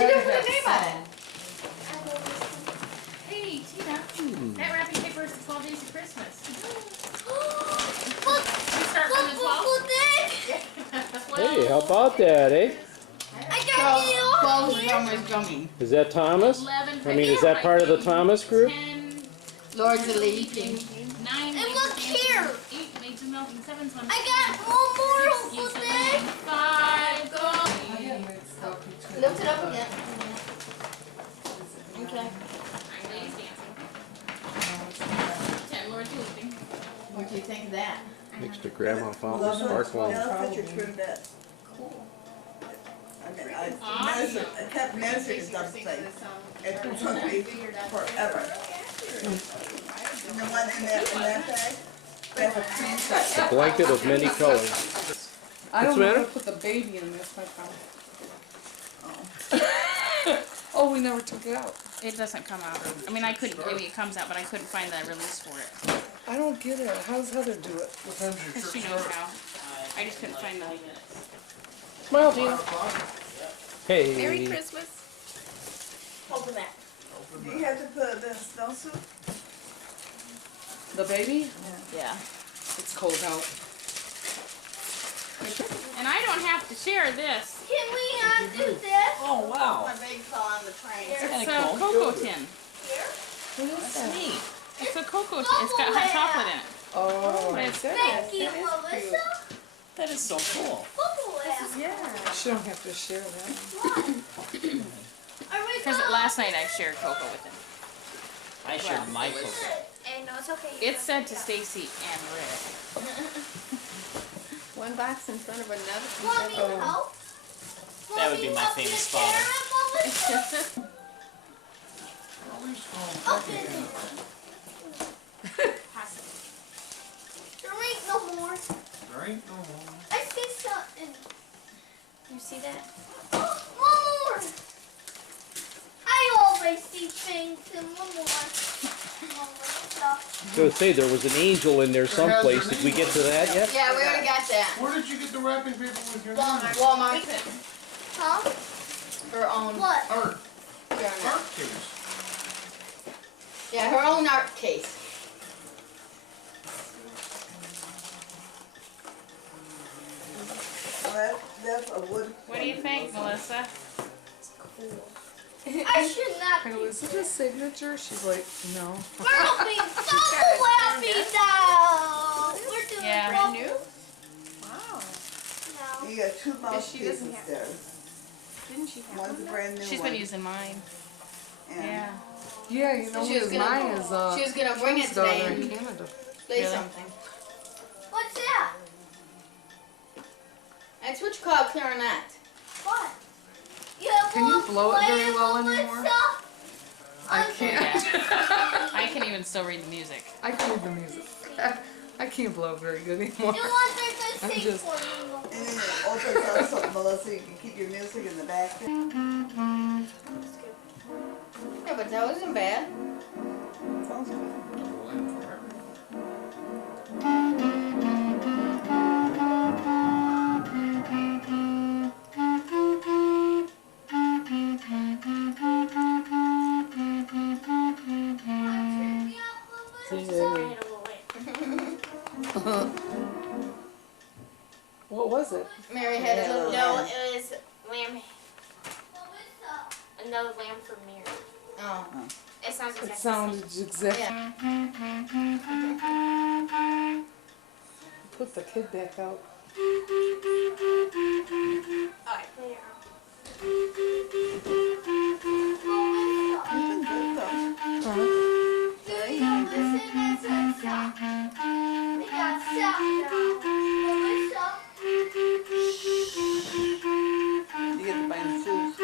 she do put a name on it? Hey, Tina. That wrapping paper is the 12 days of Christmas. Look! We start from the 12th. Look, Hey, how about that, eh? I got it all 12 is almost coming. Is that Thomas? 11. I mean, is that part of the Thomas group? 10. Lord's a leaking. 9. And look here. 8. Maids and milk and 7. I got one more, Uncle Dick. 5. Go. Lift it up again. Okay. 9 days dancing. 10. Lord's leaping. What do you think of that? Next to Grandma Fountain Sparkling. Now the picture proved that. I mean, I kept measuring something. It took me forever. And the one in that bag, that's a clean set. A blanket of many colors. I don't What's the know how matter? to put the baby in this, my problem. Oh, we never took it out. It doesn't come out. I mean, I couldn't. Maybe it comes out, but I couldn't find the release for it. I don't get it. How does Heather do it? She knows how. I just couldn't find the. Smile, Tina. Hey. Merry Christmas. Open that. Do you have to put the snowsuit? The baby? Yeah. It's cold out. And I don't have to share this. Can we undo this? Oh, wow. My bag fell on the train. It's kinda a cool. cocoa tin. That's neat. It's a cocoa tin. It's got hot chocolate in it. Oh, But it's Thank you, Melissa. That is so cool. Bubble wrap. she don't have to share that. because last night I shared cocoa with him. I shared my cocoa. Hey, no, it's okay. It said to Stacy and Rick. One box in front of another. Want me to help? That would be my famous father. Okay. There ain't no more. There ain't no more. I see something. You see that? Oh, one more. I always see things and one more. One more stuff. I was going to say, there was an angel in there someplace. Did we get to that yet? Yeah, we already got that. Where did you get the wrapping paper with your name? Walmart. Huh? Her own What? Art. journal. Art case. Yeah, her own art case. That's a wood. What do you think, Melissa? I should not I be. go, is it a signature? She's like, no. We're being so happy now. We're doing Yeah. brand new? No. You got two mouse she doesn't pieces have- there. Didn't she have One's a brand new She's one. been using mine. and Yeah. Yeah, you know, She was his gonna- mine is She was gonna bring it his daughter today in and Canada. play Really? something. What's that? That's what you call a clarinet. What? You have Can you one blow it very playing, well Melissa? anymore? I can't. I can even still read the music. I can't read the music. I can't blow very good anymore. You want her to I'm sing just- for you. And then it opens up something, Melissa, you can keep your music in the back. Yeah, but that wasn't bad. Sounds good. What was it? Mary had a little No, lamb. it was lamb. Another lamb for Mary. Oh. It sounds It exactly sounded exactly. Yeah. Put the kid back out. Alright, play it out. You've been good though. Do you listen as a sound? We got sound now. Melissa? You get to buy him shoes.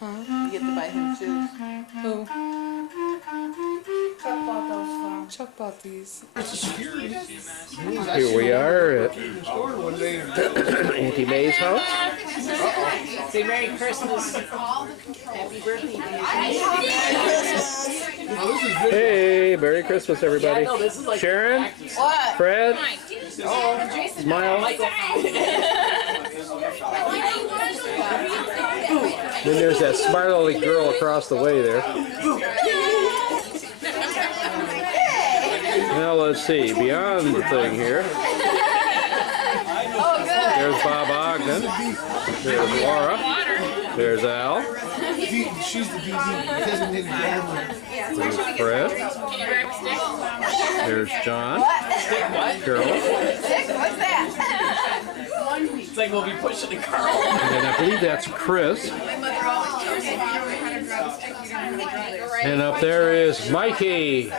Huh? You get to buy him shoes. Who? Chuck bought those for him. Chuck bought these. Here we are at Store one day. Auntie May's house. Say Merry Christmas. Happy birthday. Hey, Merry Christmas, everybody. Yeah, I know, this is like Sharon, What? Fred, Smile. Then there's that smart-looking girl across the way there. Now let's see, beyond the thing here. There's Bob Ogden. There's Laura. There's Al. She's the DD, designated handler. There's Fred. There's John. Carol. What's that? It's like we'll be pushing the car. And I believe that's Chris. And up there is Mikey.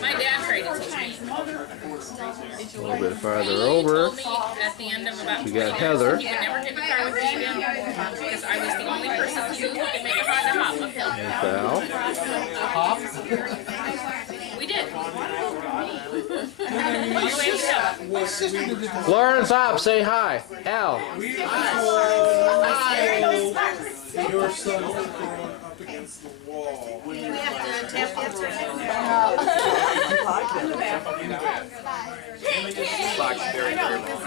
My dad tried to teach me. A little bit farther over. At the end of about We 4 got years, Heather. he would never get in the car with me again because I was the only person who could make a Honda hop uphill. There's Al. We did. All the way uphill. Lawrence Hop, say hi. Al. Your son is going up against the wall. We have to tap the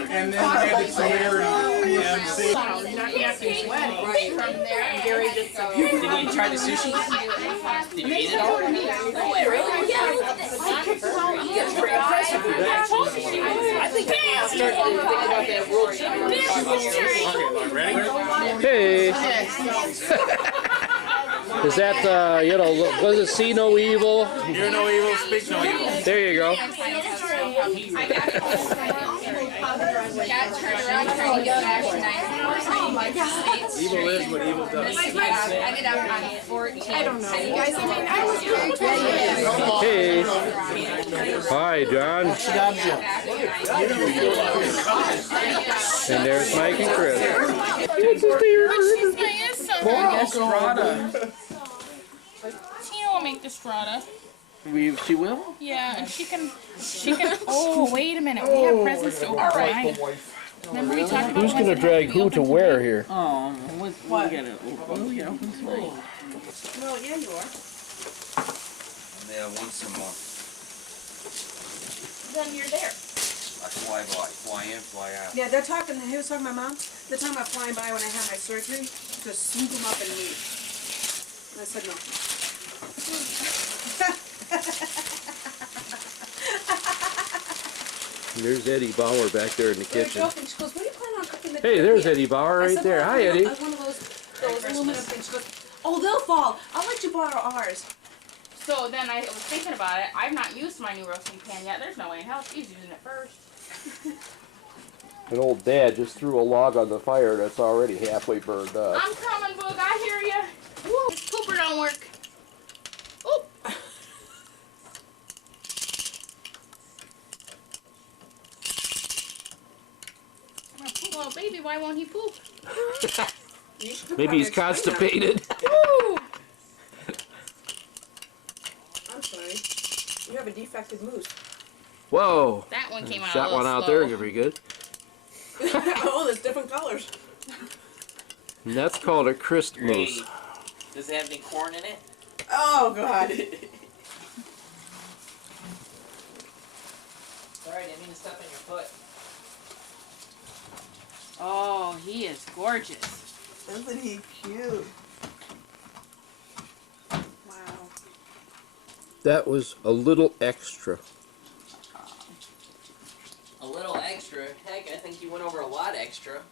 And then hand it to Mary. Gary just so. Did you try the sushi? Did you eat it all? Hey. Is that, was it see no evil? Hear no evil, speak no evil. There you go. Evil is what evil does. I don't know. You guys, I mean, I was Hey. Hi, John. And there's Mike and Chris. Tina will make the strata. She will? Yeah, and she can, oh, wait a minute, we have presents to open tonight. Remember we talked about Who's going to drag who to where here? Oh, what? We gotta open tonight. Well, yeah, you are. There once a month. Then you're there. I fly by, fly in, fly out. Yeah, they're talking, he was talking to my mom, they're talking about flying by when I have my surgery, to swoop them up and leave. And I said no. There's Eddie Bauer back there in the They're kitchen. joking, she goes, what are you planning on cooking the Hey, there's Eddie Bauer I right said, there. well, Hi, Eddie. One of those aluminum things. She goes, oh, they'll fall. I'll let you borrow ours. So then I was thinking about it, I've not used my new roasting pan yet, there's no way in hell she's using it first. An old dad just threw a log on the fire that's already halfway burned up. I'm coming, Boog, I hear ya. Woo, this pooper don't work. Oop. Well, baby, why won't he poop? Maybe he's constipated. Woo! I'm sorry. You have a defective moose. Whoa. That one came out Shot a little one out slow. there, pretty good. Oh, there's different colors. And that's called a Christ moose. Does it have any corn in it? Oh, God. Sorry, I didn't mean to step on your foot. Oh, he is gorgeous. Isn't he cute? Wow. That was a little extra. A little extra. Heck, I think you went over a lot extra.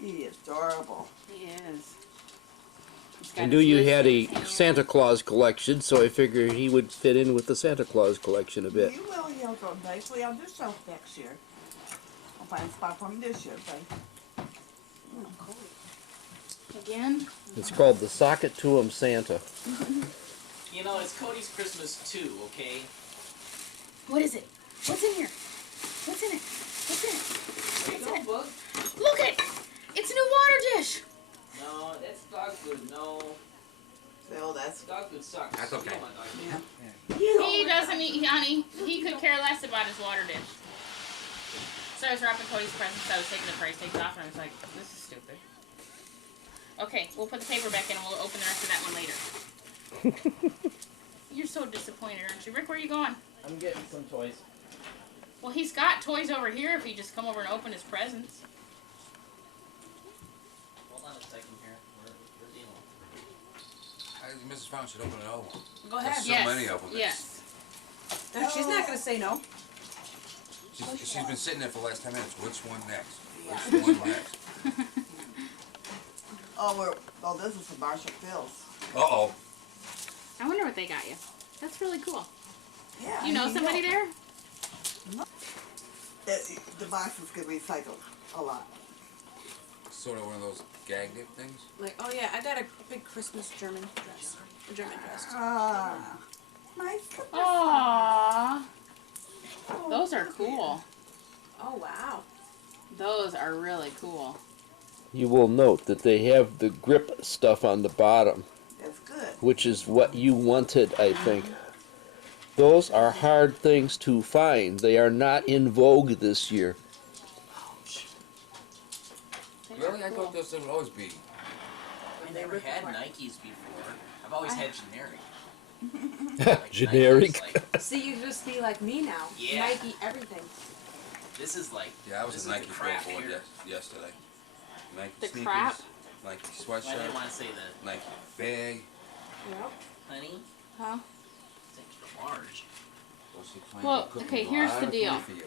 He is adorable. He is. He's got I knew his you list had in a his hand. Santa Claus collection, so I figured he would fit in with the Santa Claus collection a bit. You will, he'll go nicely on this shelf next year. I'll find a spot for him this year, but Again? It's called the Sock It To 'Em Santa. You know, it's Cody's Christmas too, okay? What is it? What's in here? What's in it? What's in it? There you go, Boog. Look it! It's a new water dish! No, that's dog food. No, no, that's dog food sucks. That's okay. You don't want dog food. He doesn't eat, honey. He could care less about his water dish. So I was wrapping Cody's presents, I was taking the price tags off, and I was like, this is stupid. Okay, we'll put the paper back in and we'll open the rest of that one later. You're so disappointed, aren't you? Rick, where are you going? I'm getting some toys. Well, he's got toys over here if he just come over and open his presents. Mrs. Fountain should open another one. Go ahead. There's so many of them. Yes. No, she's not gonna say no. She's been sitting there for the last 10 minutes. Which one next? Which one next? Oh, this is from Marshall Fields. Uh-oh. I wonder what they got you. That's really cool. Yeah. You know somebody there? The boxes get recycled a lot. Sort of one of those gag dip things. Like, oh yeah, I got a big Christmas German dress. A German dress. Ah. Nice. Aww. Those are cool. Oh wow. Those are really cool. You will note that they have the grip stuff on the bottom, That's good. which is what you wanted, I think. Those are hard things to find. They are not in vogue this year. Really? I thought those would always be. I never had Nikes before. I've always had generic. Like Generic. Nikes, like, See, you just be like me now. Yeah. Nike everything. this is like. Yeah, I was this a is Nike the crap board here. yesterday. Nike The sneakers, crap? Nike I didn't sweatshirt, want to say the Nike bag. Yep. honey. Huh? It's extra large. Well, okay, here's the deal. For you.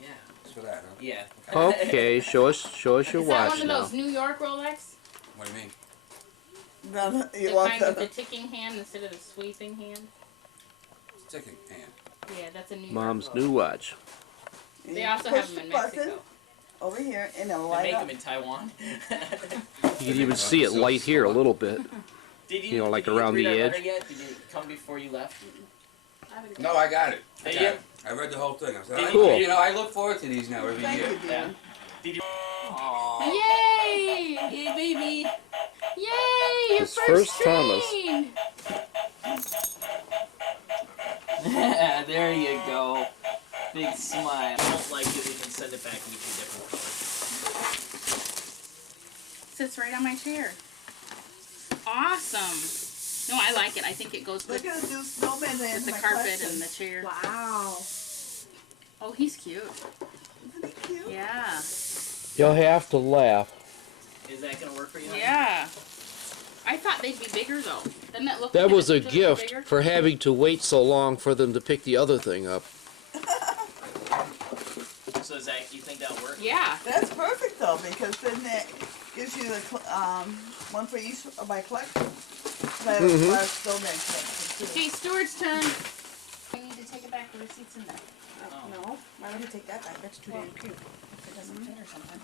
Yeah. It's for that, huh? Yeah. Okay, show us your Is that watch one of now. those New York Rolex? What do you mean? No, you The want kind with the the... ticking hand instead of the sweeping hand? Ticking hand. Yeah, that's a New Mom's York new watch. They also push have them in the button Mexico. over here and it'll They light make up. them in Taiwan. You can even see it light here a little bit. Did You know, like did you around read the our edge? letter Yet? Did it come before you left? No, I got it. I Did got you? it. I read the whole thing. I said, Cool. You know, I look forward to these now every Thank year. you, Yeah. dear. Did you? Aww. Yay! Yay, baby! Yay! Your His first first Thomas. train! There you go. Big smile. If you don't like it, we can send it back and get you a different color. Sits right on my chair. Awesome. No, I like it. I think it goes We're good gonna do snowmen with and the my carpet questions. and the chair. Wow. Oh, he's cute. Isn't it cute? Yeah. You'll have to laugh. Is that gonna work for you? Yeah. I thought they'd be bigger though. Doesn't that look That like was a it should be gift bigger? for having to wait so long for them to pick the other thing up. So is that you think that'll work? Yeah. That's perfect though, because then that gives you the one for each of my collection. I have a large snowman collection too. Okay, Stuart's turn. I need to take it back. The receipt's in there. No. Why don't you take that back? That's too damn cute. If it doesn't fit or something.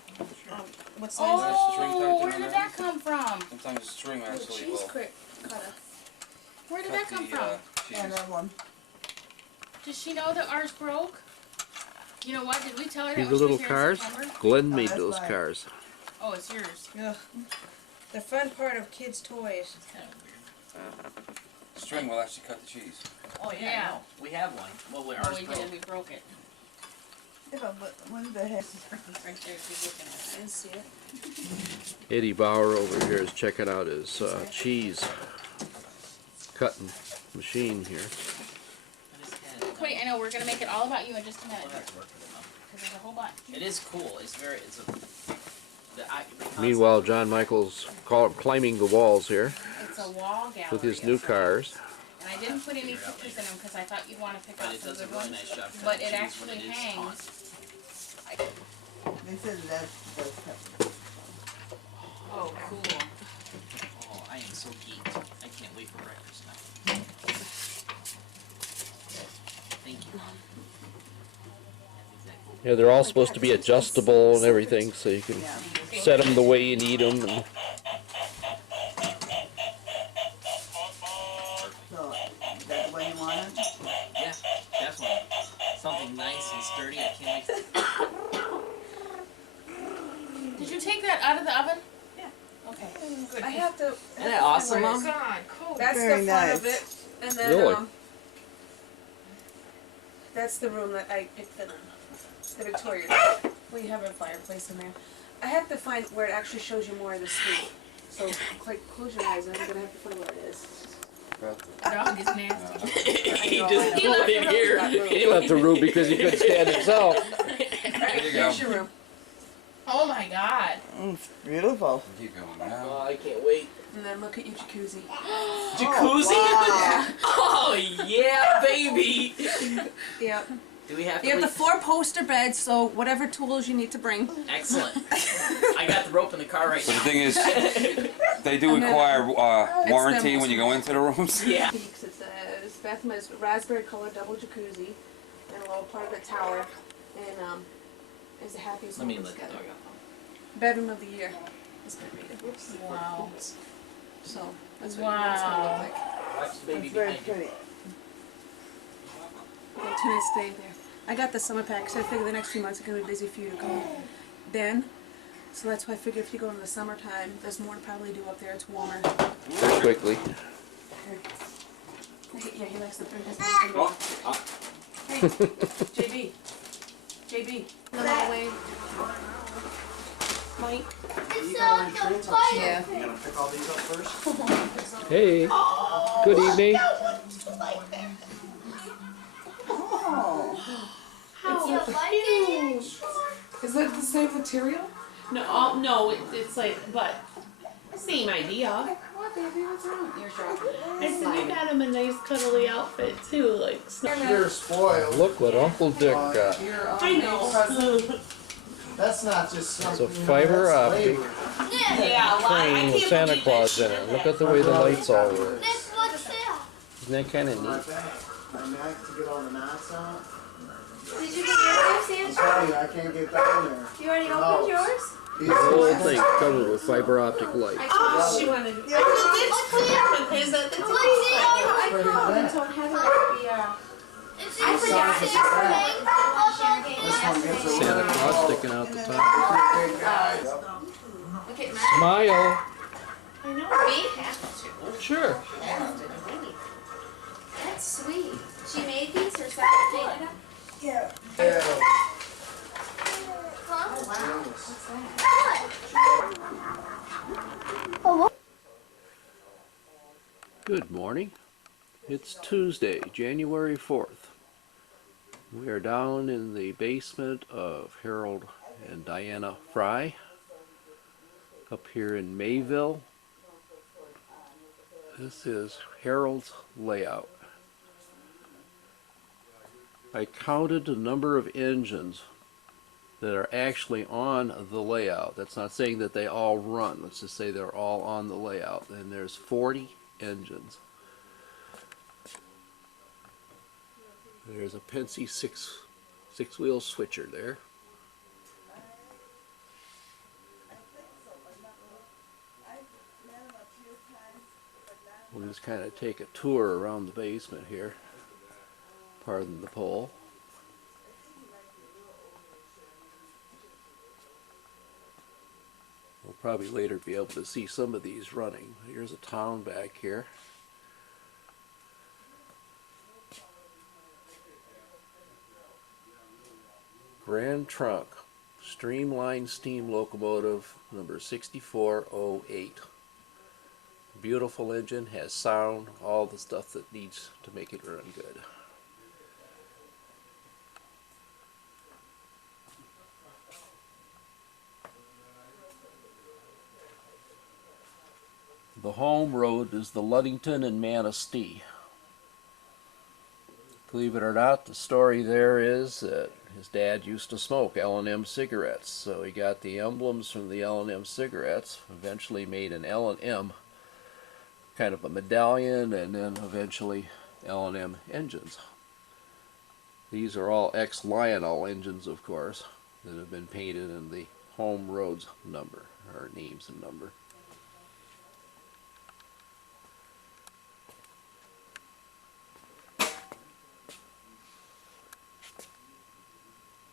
What size is Oh, where did that come from? Sometimes the string it? actually Cheese will cutter. Where did that come from? And that one. Does she know that ours broke? You know what? Did we tell her See that the when she little was here in cars? September? Glenn Oh, made that's those mine. cars. Oh, it's yours. Ugh. The fun part of kids' toys. It's kind of weird. String will actually cut the cheese. Oh yeah, Yeah. I know. We have one. Well, where Oh, ours we broke. did. We broke it. Yeah, but when the heck? It's right there. She's looking at I didn't see it. Eddie Bauer over here is checking out his cheese cutting machine here. I just had it. it. Wait, I know. We're gonna make it all about you in just a minute. Well, that's work for them. Because there's a whole bunch. It is cool. It's very. It's a. The concept- Meanwhile, John Michael's climbing the walls here It's a wall gallery. with his new of cars. And I didn't put any pictures in them because I thought you'd want to pick But out it some does a good really ones. nice job. But cutting it cheese actually when it is hangs. They said that's kept. Oh, cool. Oh, I am so geeked. I can't wait for breakfast now. Thank you, Mom. That's exactly. Yeah, they're all supposed to be adjustable and everything, so you can Yeah. set them the way you need them. And So that's the way you want it. Yeah, definitely. Something nice and sturdy. I can't wait. Did you take that out of the oven? Yeah. Okay. Good. I have to. Isn't that awesome, Mom? God, cool. That's Very the fun nice. of it. And then Really? That's the room that I picked the Victoria. We have a fireplace in there. I have to find where it actually shows you more of the suite. So, like, close your eyes. I'm gonna have to find where it is. The dog is nasty. He just pulled in here. he left the room because he couldn't stand himself. Alright, you go. here's your room. Oh my God. It's beautiful. Keep going now. Oh, I can't wait. And then look at your jacuzzi. Jacuzzi? Oh yeah, baby. Yep. Do we have to? You have the leave? 4-poster bed, so whatever tools you need to bring. Excellent. I got the rope in the car right But the now. thing is, they do And then, require warranty them. when you go into the rooms. Yeah. This bathroom has raspberry colored double jacuzzi, and a lower part of the tower, and is the happiest Let me home let the together. dog out. Bedroom of the year. It's been rated. Wow. So that's what it's gonna look like. Watch the baby It's very behind you. pretty. We got 2 nights stay there. I got the summer pack, so I figure the next few months are gonna be busy for you to go. Then, so that's why I figure if you go in the summertime, there's more to probably do up there. It's warmer. Quickly. Yeah, he likes to bring his nose. Hey, JB. JB. In the hallway. Mike. It's the fire. Yeah. You gonna pick all these up first? Hey, good evening. How you like it? Is that the same material? No, no, it's like, but same idea. What, baby? What's wrong? You're dropping it. I said you got him a nice cuddly outfit too, like. You're spoiled. Look what Uncle Dick got. I know. That's not just It's something. a fiber optic Yeah, train with Santa Claus in it. Look at the way the lights all work. This what's there. Isn't that kind of Not neat? bad. My neck to get all the knots out. Did you get yours, I'm Santa? telling you, I can't get down there. You already No. opened yours? The whole thing covered with fiber optic lights. Oh, she wanted. What's there? Is that the What's there? I Pretty called and bad. told Heather it'd be It's I in forgot the it. This one gets a Santa little- Claus sticking out the top. Big guy. Look at Smile. I know we have to. Sure. That's sweet. She made these herself, painted them? Yeah. Huh? Good morning. It's Tuesday, January 4th. We are down in the basement of Harold and Diana Fry up here in Mayville. This is Harold's layout. I counted the number of engines that are actually on the layout. That's not saying that they all run. Let's just say they're all on the layout. And there's 40 engines. There's a Penske six-wheel switcher there. We'll just kind of take a tour around the basement here. Pardon the pole. We'll probably later be able to see some of these running. Here's a town back here. Grand Trunk, streamlined steam locomotive number 6408. Beautiful engine, has sound, all the stuff that needs to make it run good. The home road is the Ludington and Manistee. Believe it or not, the story there is that his dad used to smoke L&M cigarettes, so he got the emblems from the L&M cigarettes, eventually made an L&M kind of a medallion, and then eventually L&M engines. These are all ex-Lionel engines, of course, that have been painted in the home roads number, or names and number.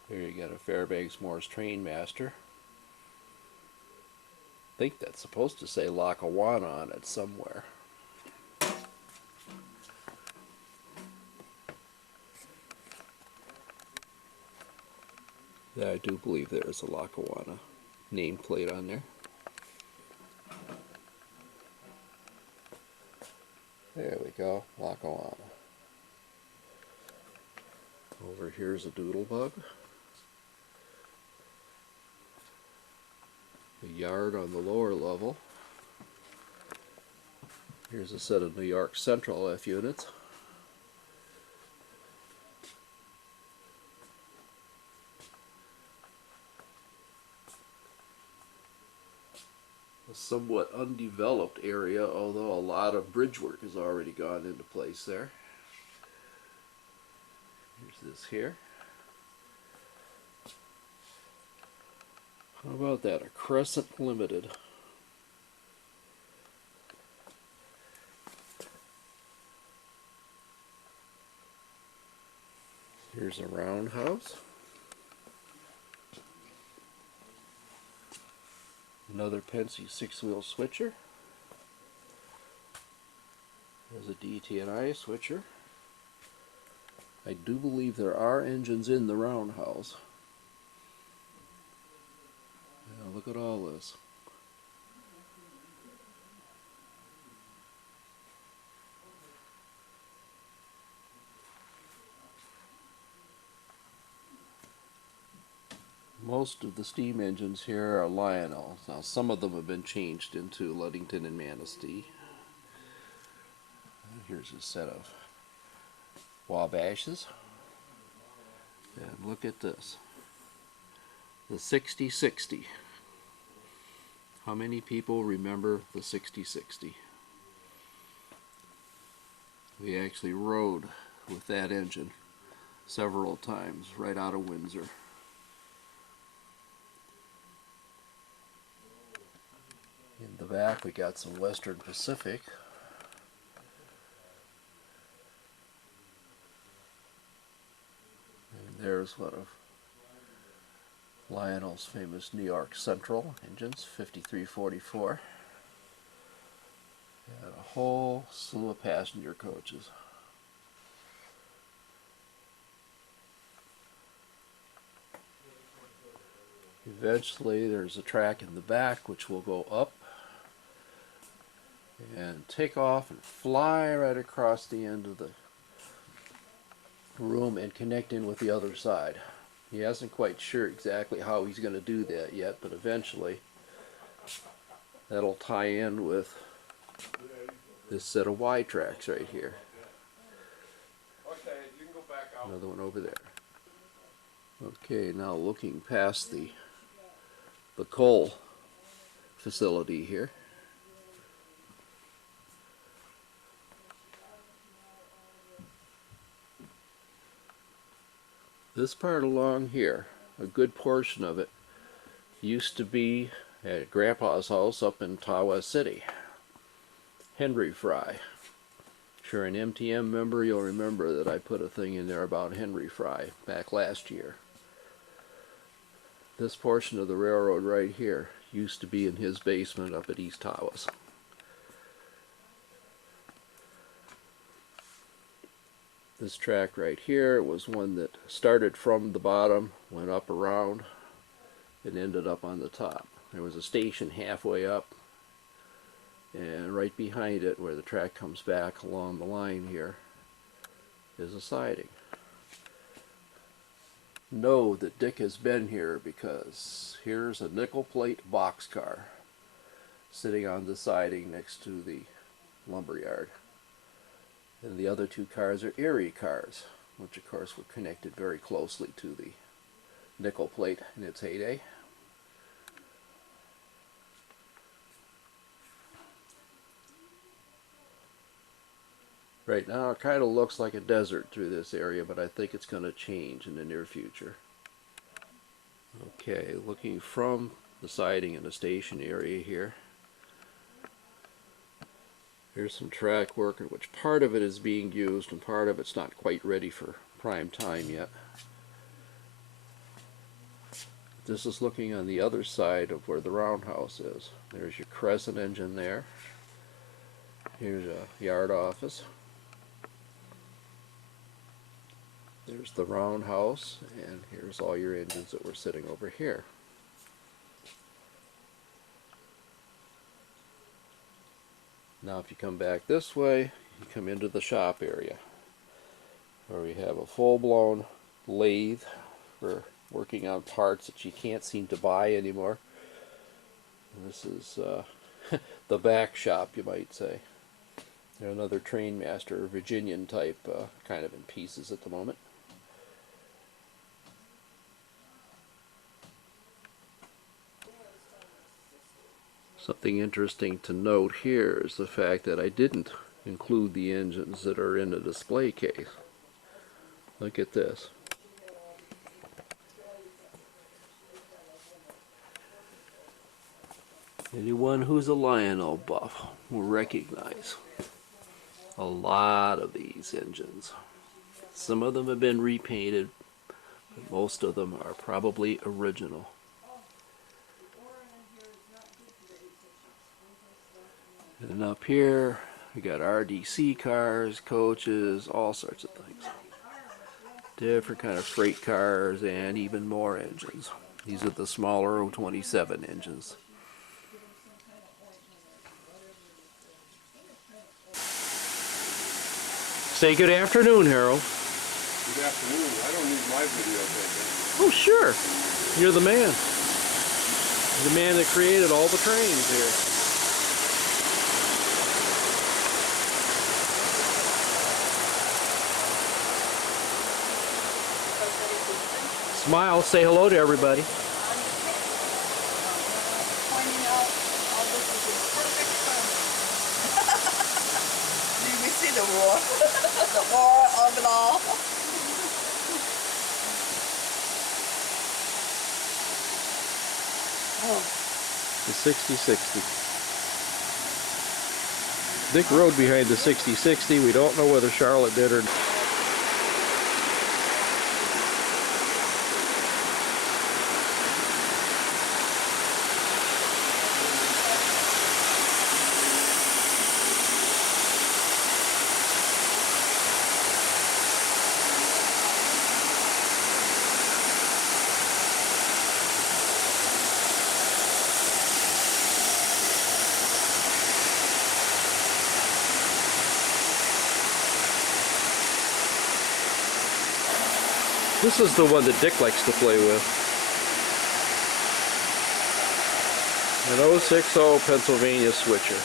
Here you got a Fairbanks Morse Trainmaster. I think that's supposed to say Lackawanna on it somewhere. Yeah, I do believe there is a Lackawanna nameplate on there. There we go, Lackawanna. Over here's a Doodlebug. The yard on the lower level. Here's a set of New York Central F units. A somewhat undeveloped area, although a lot of bridge work has already gone into place there. Here's this here. How about that? A Crescent Limited. Here's a roundhouse. Another Penske 6-wheel switcher. There's a DT&I switcher. I do believe there are engines in the roundhouse. Now look at all this. Most of the steam engines here are Lionel. Now some of them have been changed into Ludington and Manistee. Here's a set of Wabashes. And look at this. The 6060. How many people remember the 6060? We actually rode with that engine several times right out of Windsor. In the back we got some Western Pacific. And there's one of Lionel's famous New York Central engines, 5344. And a whole slew of passenger coaches. Eventually there's a track in the back which will go up and take off and fly right across the end of the room and connect in with the other side. He isn't quite sure exactly how he's going to do that yet, but eventually that'll tie in with this set of Y tracks right here. Okay, you can go back out. Another one over there. Okay, now looking past the coal facility here. This part along here, a good portion of it, used to be at Grandpa's house up in Tawas City. Henry Fry. If you're an MTM member, you'll remember that I put a thing in there about Henry Fry back last year. This portion of the railroad right here used to be in his basement up at East Tawas. This track right here was one that started from the bottom, went up around, and ended up on the top. There was a station halfway up, and right behind it, where the track comes back along the line here, is a siding. Know that Dick has been here because here's a nickel plate boxcar sitting on the siding next to the lumberyard. And the other two cars are Erie cars, which of course were connected very closely to the nickel plate in its heyday. Right now it kind of looks like a desert through this area, but I think it's going to change in the near future. Okay, looking from the siding in the station area here. Here's some track work in which part of it is being used and part of it's not quite ready for prime time yet. This is looking on the other side of where the roundhouse is. There's your Crescent engine there. Here's a yard office. There's the roundhouse, and here's all your engines that were sitting over here. Now if you come back this way, you come into the shop area, where we have a full-blown lathe for working on parts that you can't seem to buy anymore. And this is the back shop, you might say. They're another Trainmaster, Virginian type, kind of in pieces at the moment. Something interesting to note here is the fact that I didn't include the engines that are in the display case. Look at this. Anyone who's a Lionel buff will recognize a lot of these engines. Some of them have been repainted, but most of them are probably original. And up here, we got RDC cars, coaches, all sorts of things. Different kind of freight cars and even more engines. These are the smaller 027 engines. Say good afternoon, Harold. Good afternoon. I don't need my video taken. Oh, sure. You're the man. You're the man that created all the trains here. Smile, say hello to everybody. Pointing out all this is in perfect form. We see the roar, the roar of it all. Oh. The 6060. Dick rode behind the 6060. We don't know whether Charlotte did or not. This is the one that Dick likes to play with. An 060 Pennsylvania switcher.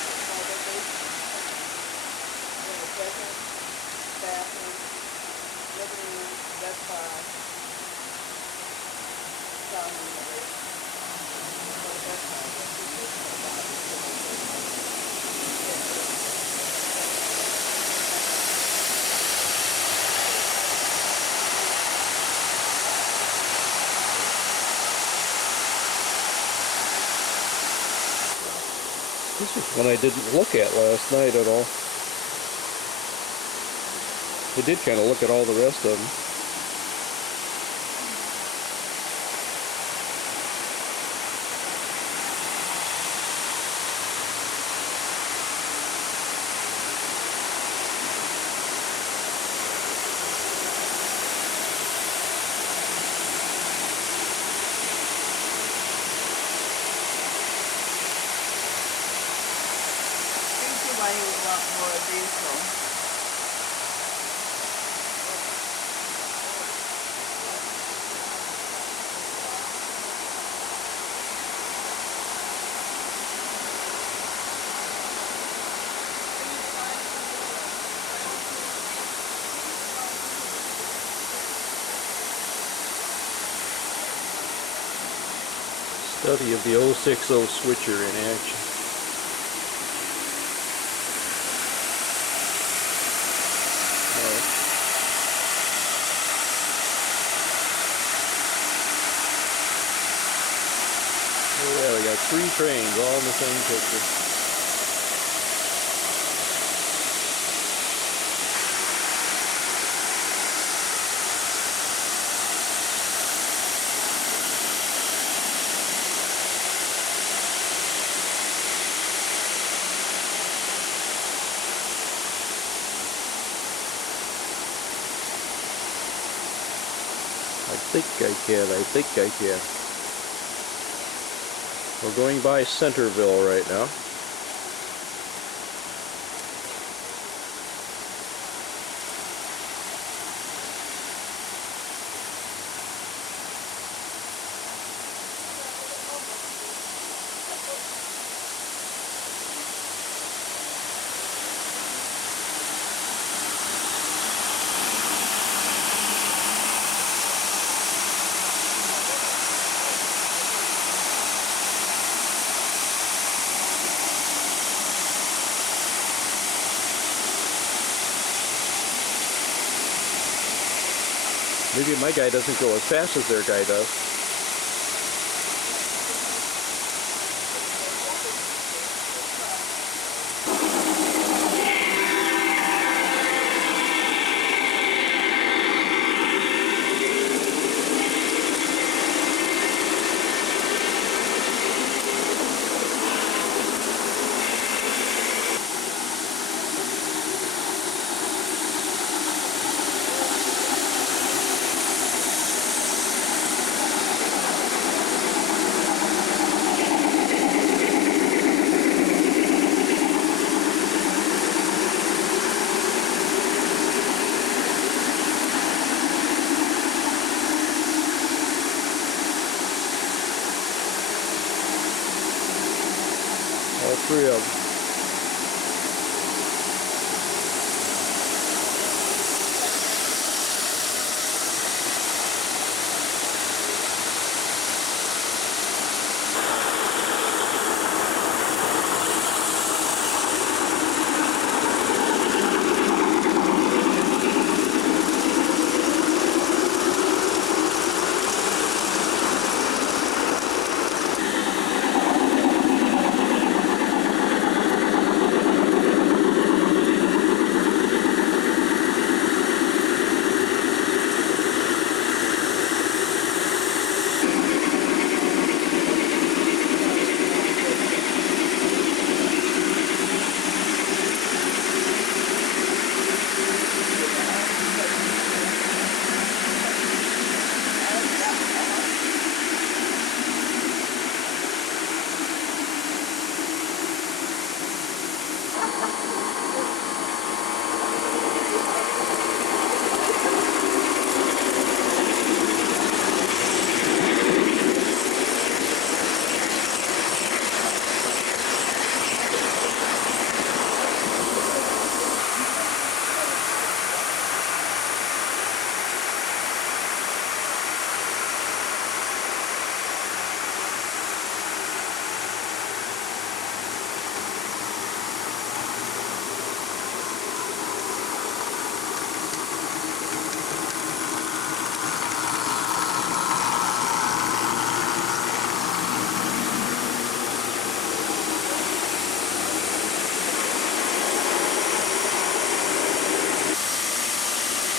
This was one I didn't look at last night at all. I did kind of look at all the rest of them. Why you would want more of these though? Study of the 060 switcher in action. Yeah, we got 3 trains all in the same picture. I think I can. We're going by Centerville right now. Maybe my guy doesn't go as fast as their guy does. All three of them.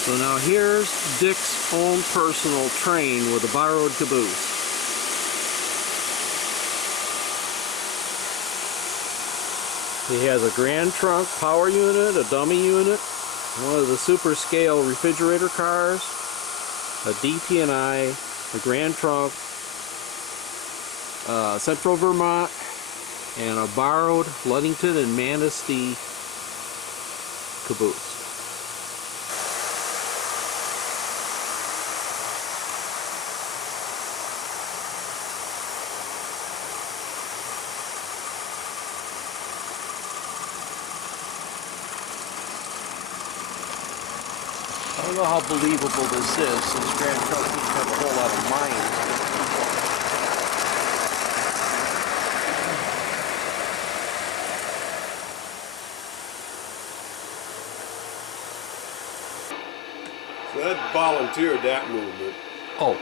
So now here's Dick's own personal train with a borrowed caboose. He has a Grand Trunk power unit, a dummy unit, one of the super scale refrigerator cars, a DT&I, a Grand Trunk, Central Vermont, and a borrowed Ludington and Manistee caboose. I don't know how believable this is, since Grand Trunk doesn't have a whole lot of mines. So that volunteered that movement. Oh.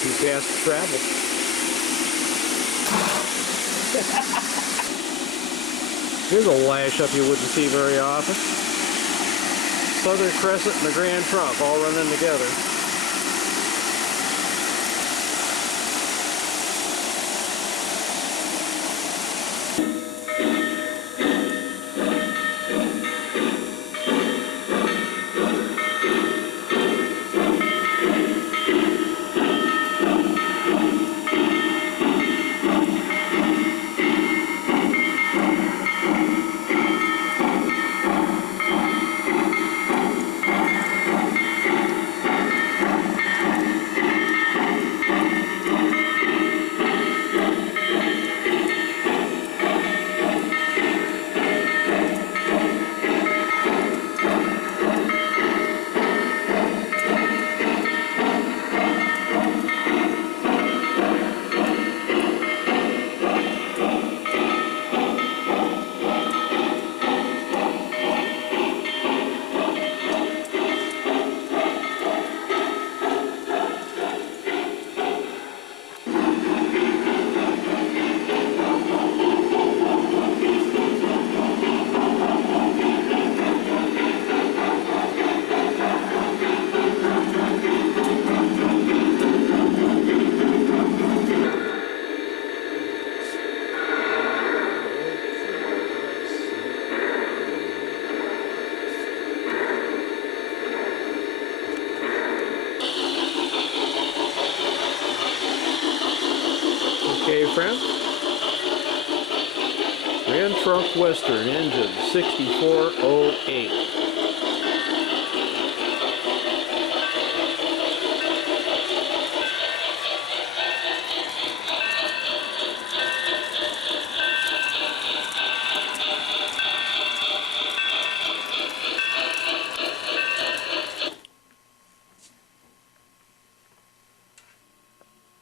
Too fast to travel. Here's a lash up you wouldn't see very often. Southern Crescent and the Grand Trunk all running together. Okay, friends. Grand Trunk Western, engine 6408.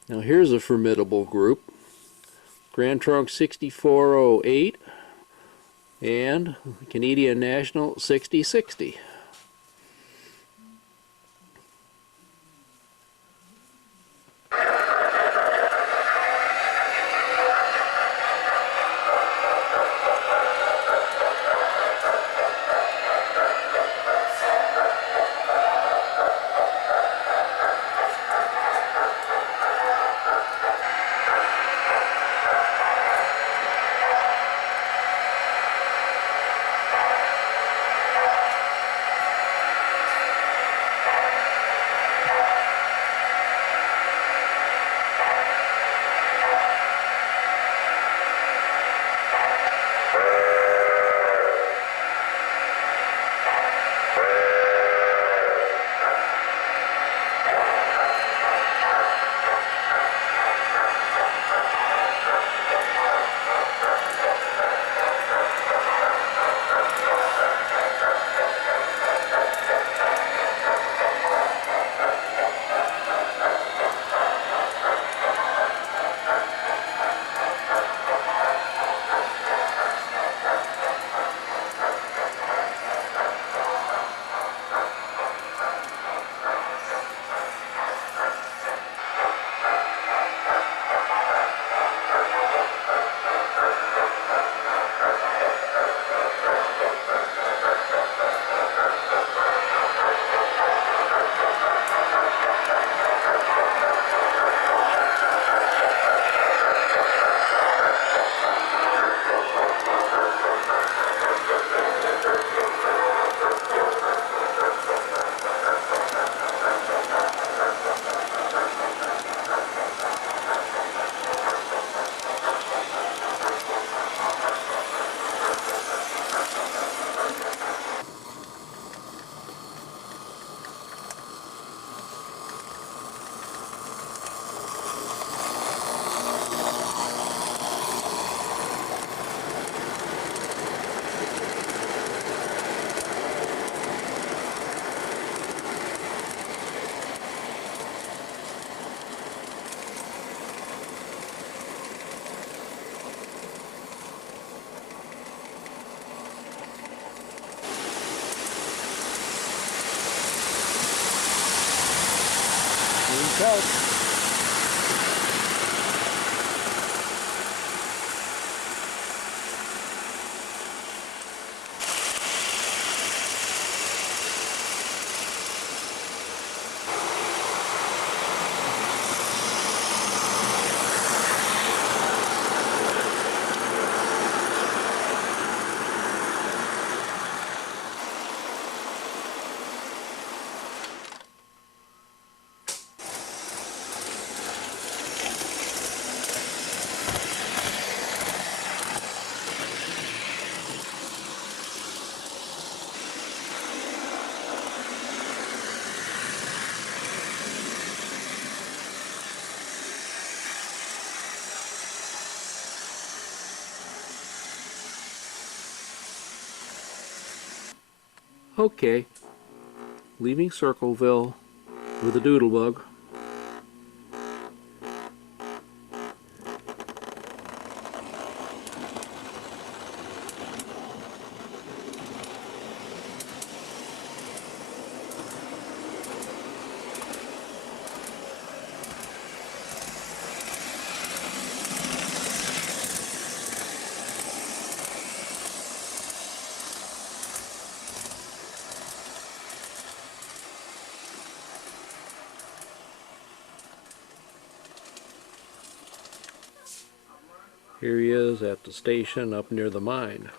Now here's a formidable group. Grand Trunk 6408 and Canadian National 6060. Here we go. Okay, leaving Circleville with a doodlebug. Here he is at the station up near the mine.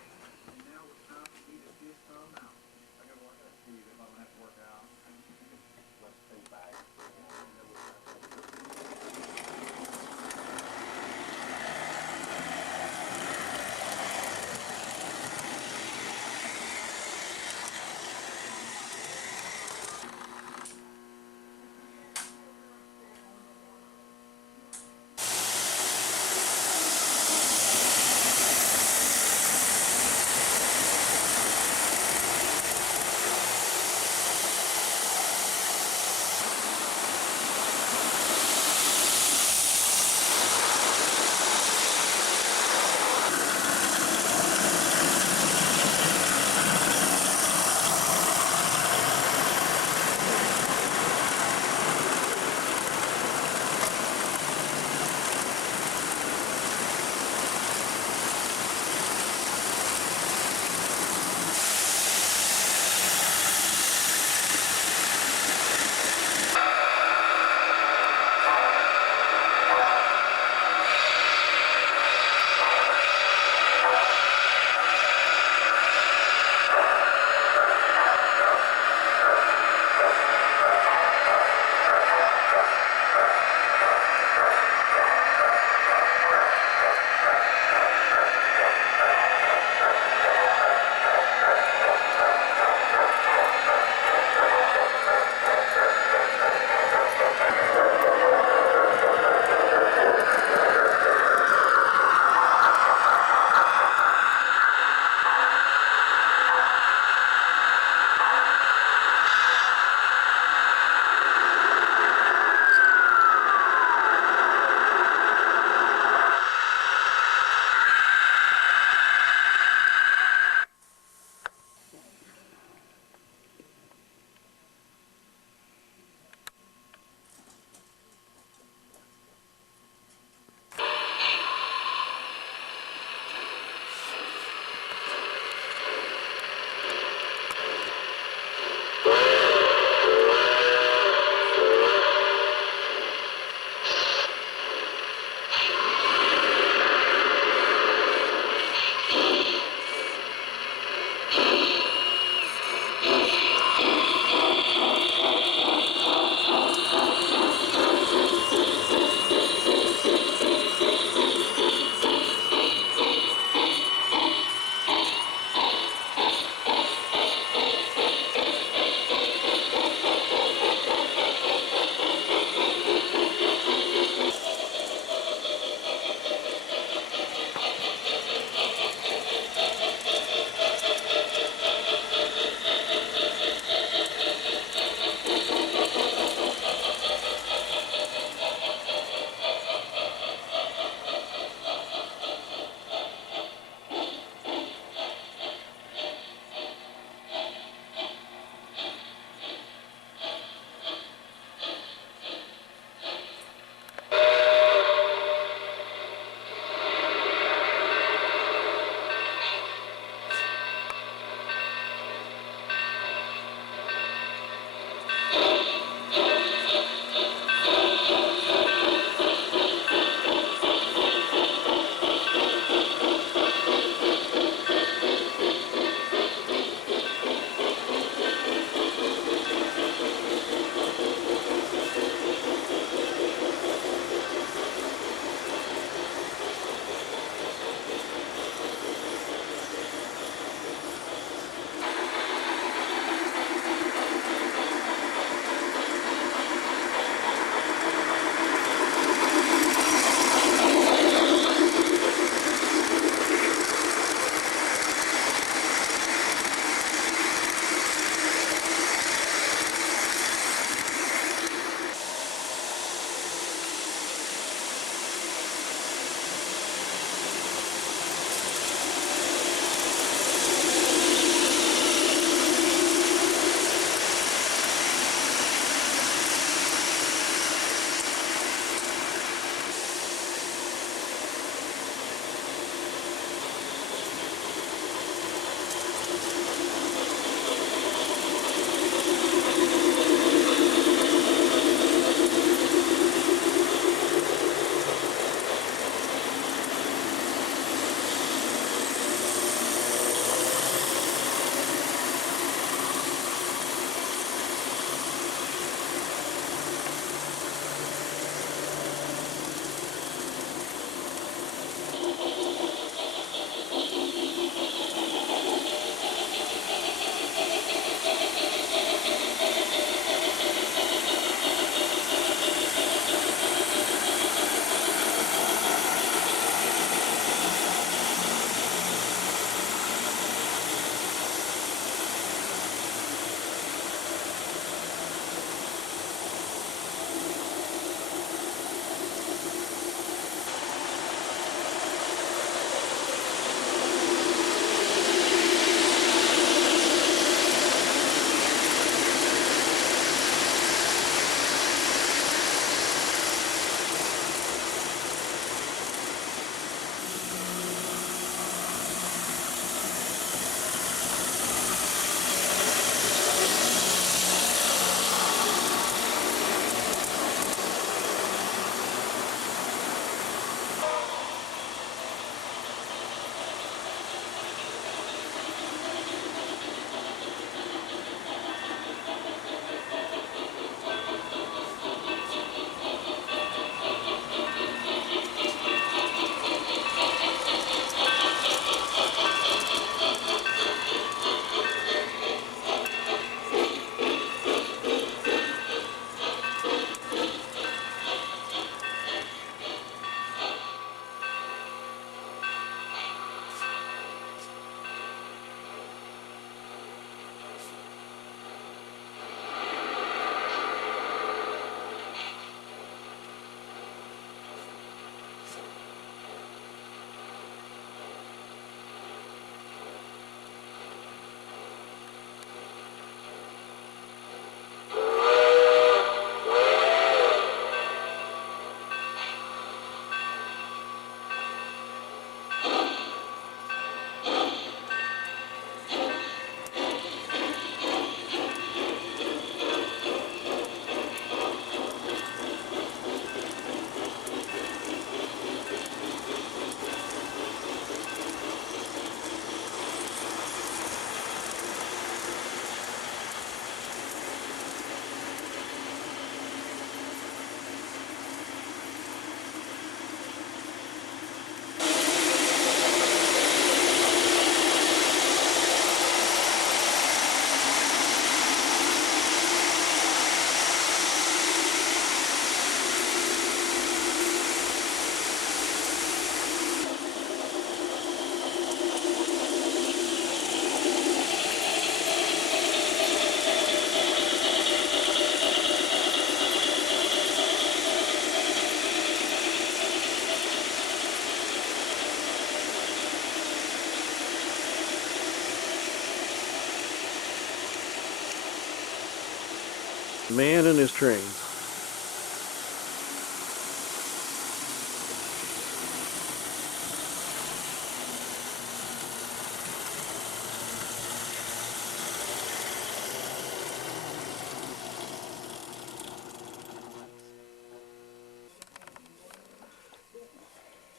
Man and his train.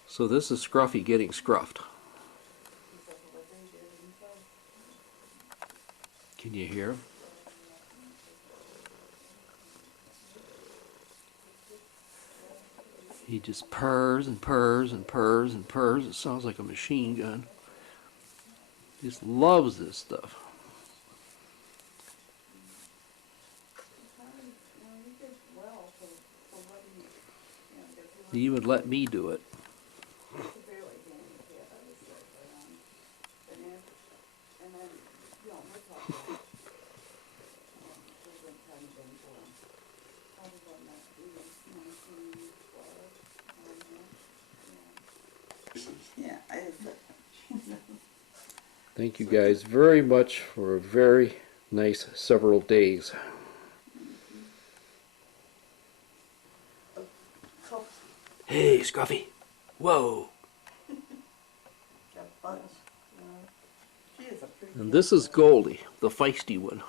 So this is Scruffy getting scruffed. Can you hear him? He just purrs and purrs and purrs and purrs. It sounds like a machine gun. He just loves this stuff. He would let me do it. Yeah, Thank you guys very much for a very nice several days. Hey, Scruffy. Whoa. And this is Goldie, the feisty one.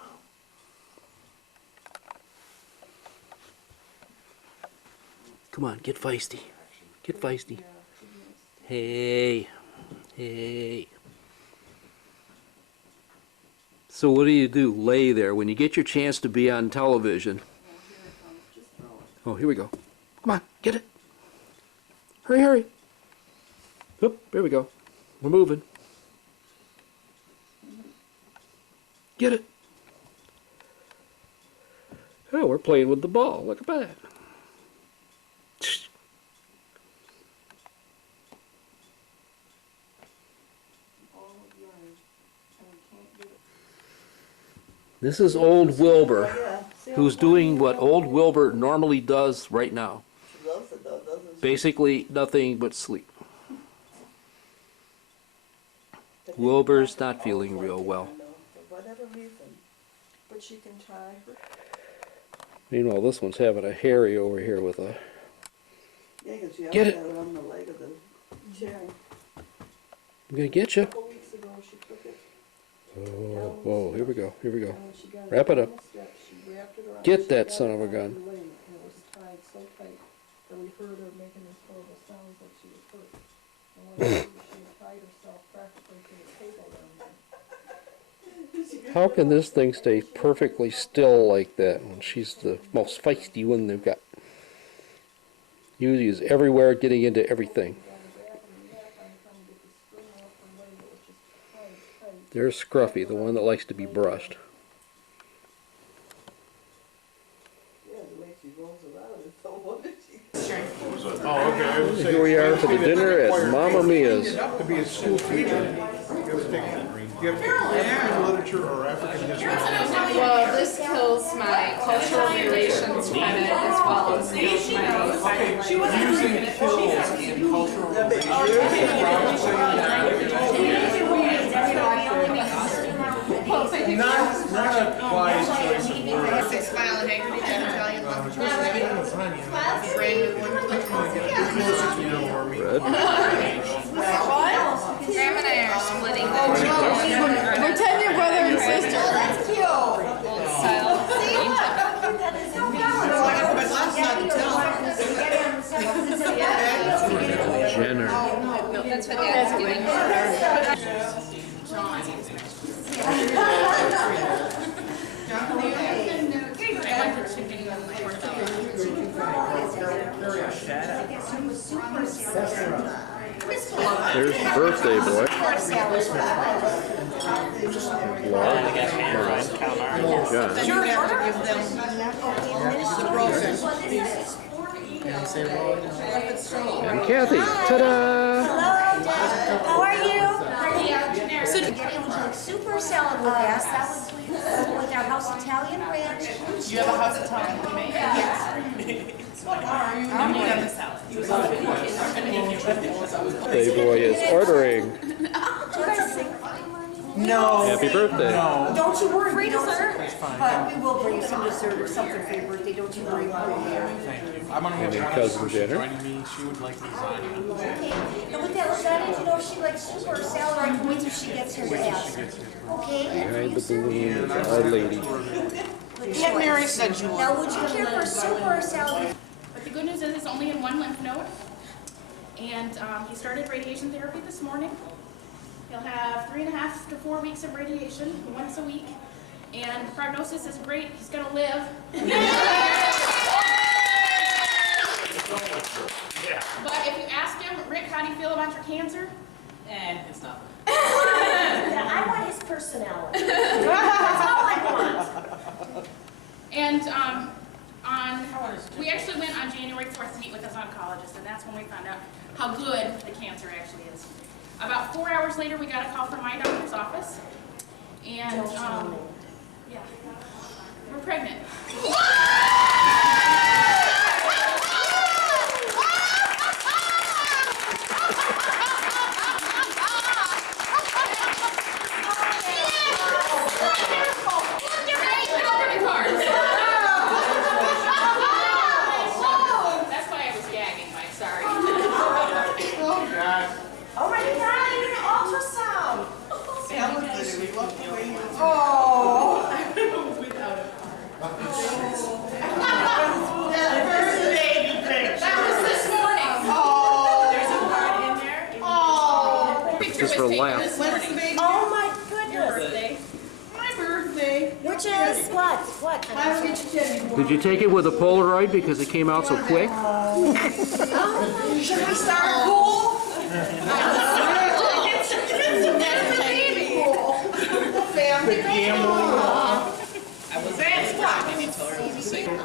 Come on, get feisty. Get feisty. Hey. Hey. So what do? Lay there. When you get your chance to be on television. Oh, here we go. Come on, get it. Hurry, hurry. Oop, there we go. We're moving. Get it. Oh, we're playing with the ball. Look at that. This is old Wilbur, who's doing what old Wilbur normally does right now. Basically nothing but sleep. Wilbur's not feeling real well. For whatever reason, but she can try. Meanwhile, this one's having a Harry over here with a... Yeah, because she Get had it. it on the leg of the chair. I'm gonna get you. A couple weeks ago, she took it. Oh, whoa, here we go, here we go. And when she got Wrap it up. on the steps, she wrapped it around- Get she that got son it of a around gun. her leg, and it was tied so tight that we heard her making these horrible sounds like she was hurt. And when she tied herself practically to the table down there. How can this thing stay perfectly still like that when she's the most feisty one they've got? Usually is everywhere, getting into everything. There's Scruffy, the one that likes to be brushed. Oh, okay. I was Here we are for the dinner at Mamma Mia's. To be a school teacher, you have to take African literature or African history. Well, this kills my cultural relations credit as well as kills my Using kills in cultural relations. Not a wise choice of words. Say smile and hangry, that Italian Red. Graham and I are splitting the pretend you're brother and sister. That's cute. Old style. Jenner. No, that's what Dad's doing. There's the birthday boy. Laura. John. And Kathy. Ta-da! How are you? So to get into like super salad with us, that was with our House Italian ranch. You have a house Italian with me? I'm doing the salad. Birthday boy is ordering. No. Happy birthday. No. Don't you worry. Free we don't- dessert? But we will bring you some dessert or something for your birthday. Don't you worry about it. Thank you. I'm gonna have And one cousin person dinner. joining me. She would like lasagna. Okay. And with that lasagna, you know, if she likes soup or salad, I can wait till she gets here to ask. Okay? Behind the balloon is Our Lady. Aunt Mary said you would. Now, would you care for soup or a salad? But the good news is it's only in one lymph node. And he started radiation therapy this morning. He'll have 3.5 to 4 weeks of radiation once a week. And the prognosis is great. He's going to live. But if you ask him, Rick, how do you feel about your cancer? It's not. Yeah, I want his personality. That's all I want. And we actually went on January 4th to meet with his oncologist, and that's when we found out how good the cancer actually is. About 4 hours later, we got a call from my doctor's office, and yeah, we're pregnant. That's why I was gagging, Mike. Sorry. Oh my God, even an ultrasound. Yeah, look at it. Look the way you- Oh. That was this morning. Picture Just for was a taken laugh. this morning. Oh my Your goodness. birthday. My birthday. Which is what? What? I will get you teddy bear. Did you take it with a Polaroid because it came out so quick? Should we start pool? It's a baby pool. Family baby. I was at spot and you told her it was a secret.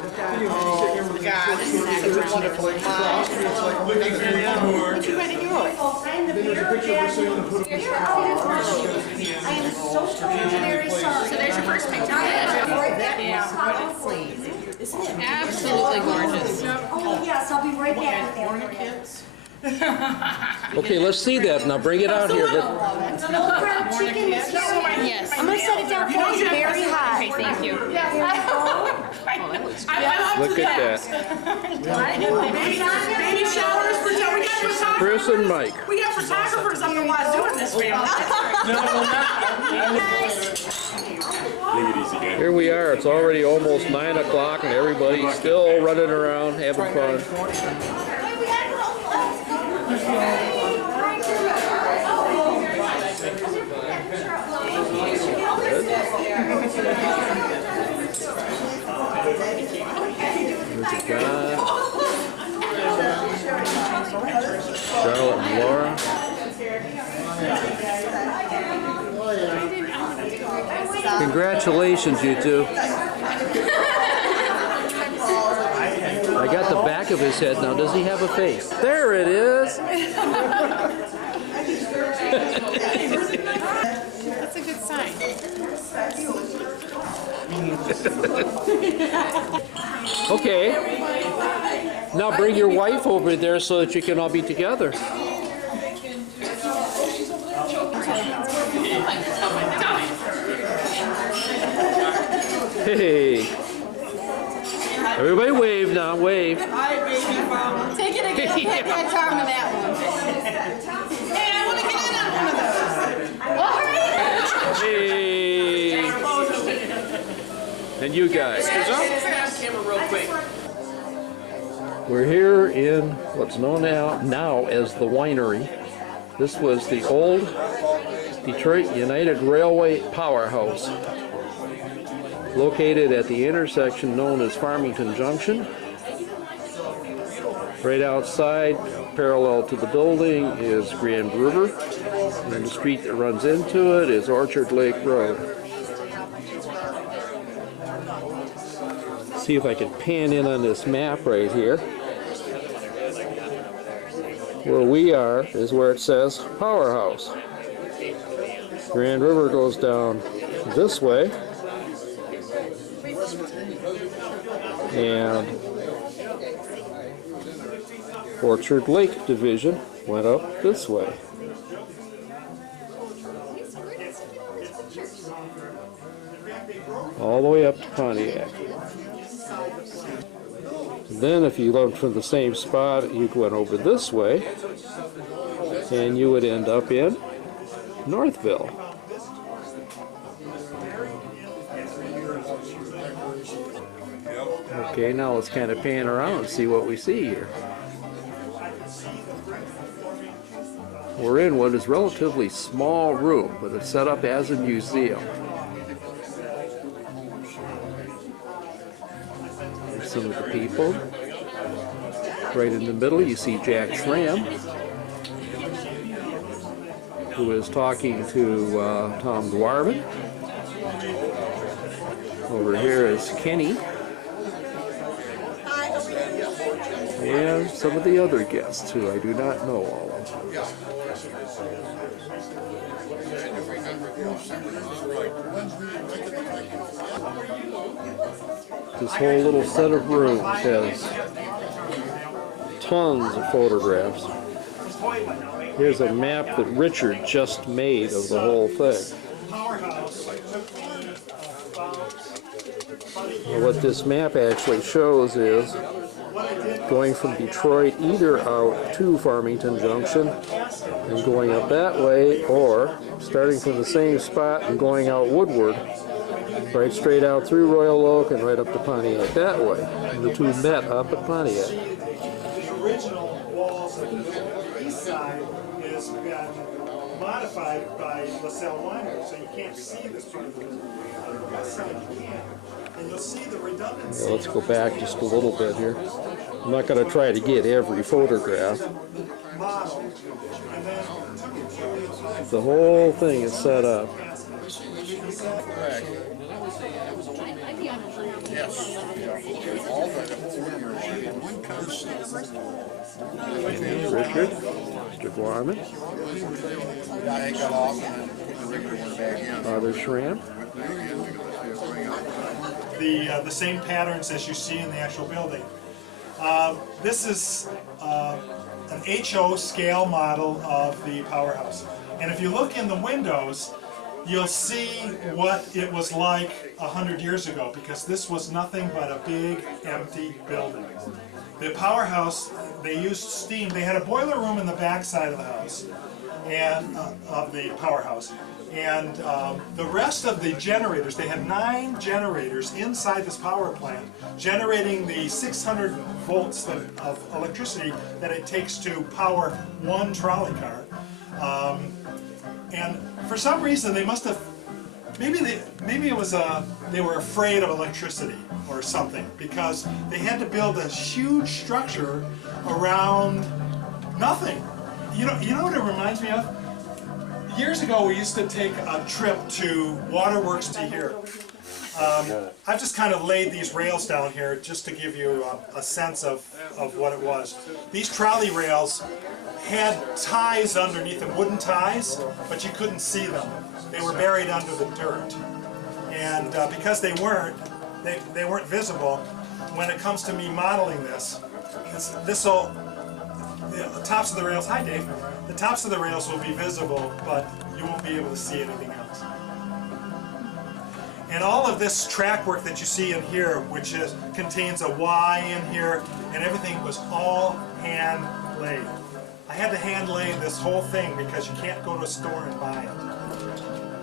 Oh, God, this is such a wonderful mom. What you ready to do it? There's a picture of us saying to put up this. I am so totally very sorry. So there's your first picture. Right back. Please. Absolutely gorgeous. Oh, yes, I'll be right back with that. Okay, let's see that. Now bring it out here. Okra chicken with carrot. Yes. I'm gonna set it down for you very hot. Okay, thank you. Look at that. Baby showers for, we got photographers. Chris and Mike. We got photographers on the wall doing this, family. Here we are. It's already almost 9 o'clock and everybody's still running around having fun. There's a guy. Charlotte and Laura. Congratulations, you two. I got the back of his head now. Does he have a face? There it is. That's a good sign. Okay. Now bring your wife over there so that you can all be together. Hey. Everybody wave now, wave. Hi, baby mama. Take it again. Take that charm in that one. Hey, I want to get in on one of those. Hey. And you guys. Camera real quick. We're here in what's known now as the winery. This was the old Detroit United Railway powerhouse, located at the intersection known as Farmington Junction. Right outside, parallel to the building, is Grand River, and the street that runs into it is Orchard Lake Road. See if I can pan in on this map right here. Where we are is where it says Powerhouse. Grand River goes down this way, and Orchard Lake Division went up this way. all the way up to Pontiac. Then if you looked from the same spot, you went over this way, and you would end up in Northville. Okay, now let's kind of pan around and see what we see here. We're in what is a relatively small room, but it's set up as a museum. There's some of the people. Right in the middle you see Jack Schramm, who is talking to Tom Dwarvin. Over here is Kenny. And some of the other guests who I do not know all of. This whole little set of rooms has tons of photographs. Here's a map that Richard just made of the whole thing. Well, what this map actually shows is going from Detroit either out to Farmington Junction and going up that way, or starting from the same spot and going out Woodward, right straight out through Royal Oak and right up to Pontiac that way. And the two met up at Pontiac. The original walls of the east side is modified by LaSalle Winery, so you can't see this part of the west side. You can. And you'll see the redundancy. Well, let's go back just a little bit here. I'm not going to try to get every photograph. The whole thing is set up. Richard, Mr. Dwarman, Father Schramm. The same patterns as you see in the actual building. This is an HO scale model of the powerhouse. And if you look in the windows, you'll see what it was like 100 years ago, because this was nothing but a big empty building. The powerhouse, they used steam. They had a boiler room in the back side of the house, and of the powerhouse. And the rest of the generators, they had 9 generators inside this power plant, generating the 600 volts of electricity that it takes to power one trolley car. And for some reason, they must have, maybe it was they were afraid of electricity or something, because they had to build a huge structure around nothing. You know what it reminds me of? Years ago, we used to take a trip to Waterworks to here. I've just kind of laid these rails down here just to give you a sense of what it was. These trolley rails had ties underneath them, wooden ties, but you couldn't see them. They were buried under the dirt. And because they weren't visible, when it comes to me modeling the tops of the rails, hi Dave, the tops of the rails will be visible, but you won't be able to see anything else. And all of this track work that you see in here, which contains a Y in here, and everything was all hand laid. I had to hand lay this whole thing because you can't go to a store and buy it.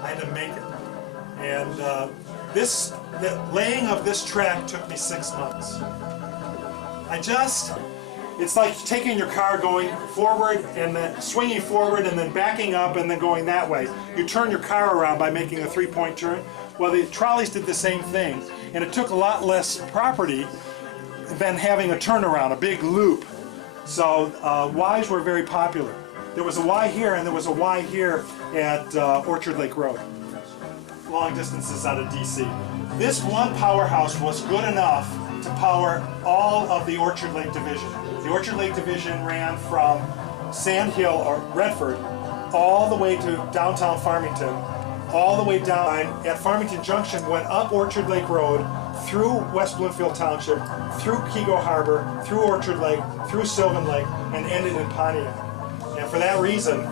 I had to make it. And the laying of this track took me 6 months. It's like taking your car, going forward and then swinging forward and then backing up and then going that way. You turn your car around by making a 3-point turn. Well, the trolleys did the same thing, and it took a lot less property than having a turnaround, a big loop. So Ys were very popular. There was a Y here and there was a Y here at Orchard Lake Road. Long distances out of DC. This one powerhouse was good enough to power all of the Orchard Lake Division. The Orchard Lake Division ran from Sand Hill or Redford all the way to downtown Farmington, all the way down at Farmington Junction, went up Orchard Lake Road, through West Bloomfield Township, through Kego Harbor, through Orchard Lake, through Sylvan Lake, and ended in Pontiac. And for that reason,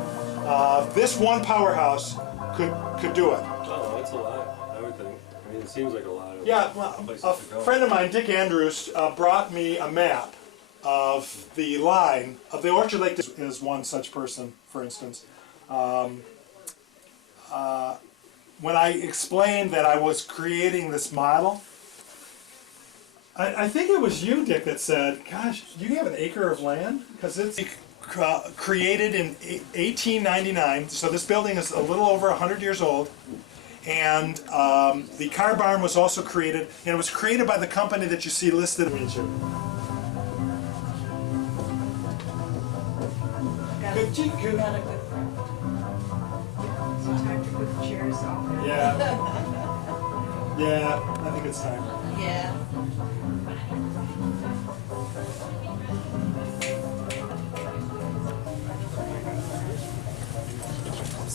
this one powerhouse could do it. Oh, that's a lot, I would think. I mean, it seems like a lot. Yeah, well, a friend of mine, Dick Andrews, brought me a map of the line of the Orchard Lake. Is one such person, for instance. When I explained that I was creating this model, I think it was you, Dick, that said, "Gosh, do you have an acre of land?" Because it's created in 1899, so this building is a little over 100 years old. And the car barn was also created, and it was created by the company that you see listed. Good, good Got a good friend. So time to put the chairs on. Yeah. Yeah, I think it's time. Yeah.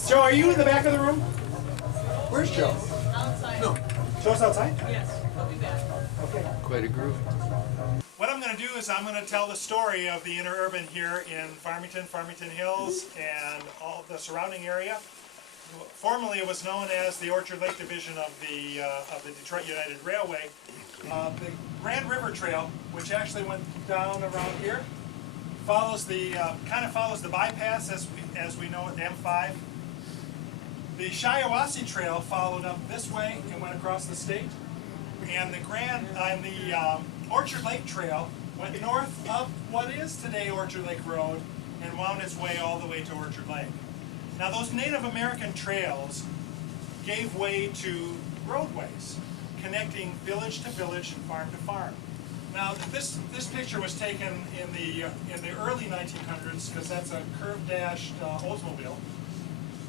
Joe, are you in the back of the room? Where's Joe? Outside. No. Joe's outside? Yes, I'll be back. Okay. Quite a group. What I'm going to do is I'm going to tell the story of the interurban here in Farmington, Farmington Hills, and all the surrounding area. Formerly it was known as the Orchard Lake Division of the Detroit United Railway. The Grand River Trail, which actually went down around here, follows the kind of follows the bypass as we know it, the M5. The Shiawassee Trail followed up this way and went across the state, and the Orchard Lake Trail went north up what is today Orchard Lake Road and wound its way all the way to Orchard Lake. Now those Native American trails gave way to roadways connecting village to village and farm to farm. Now this picture was taken in the early 1900s because that's a curved dashed Oldsmobile.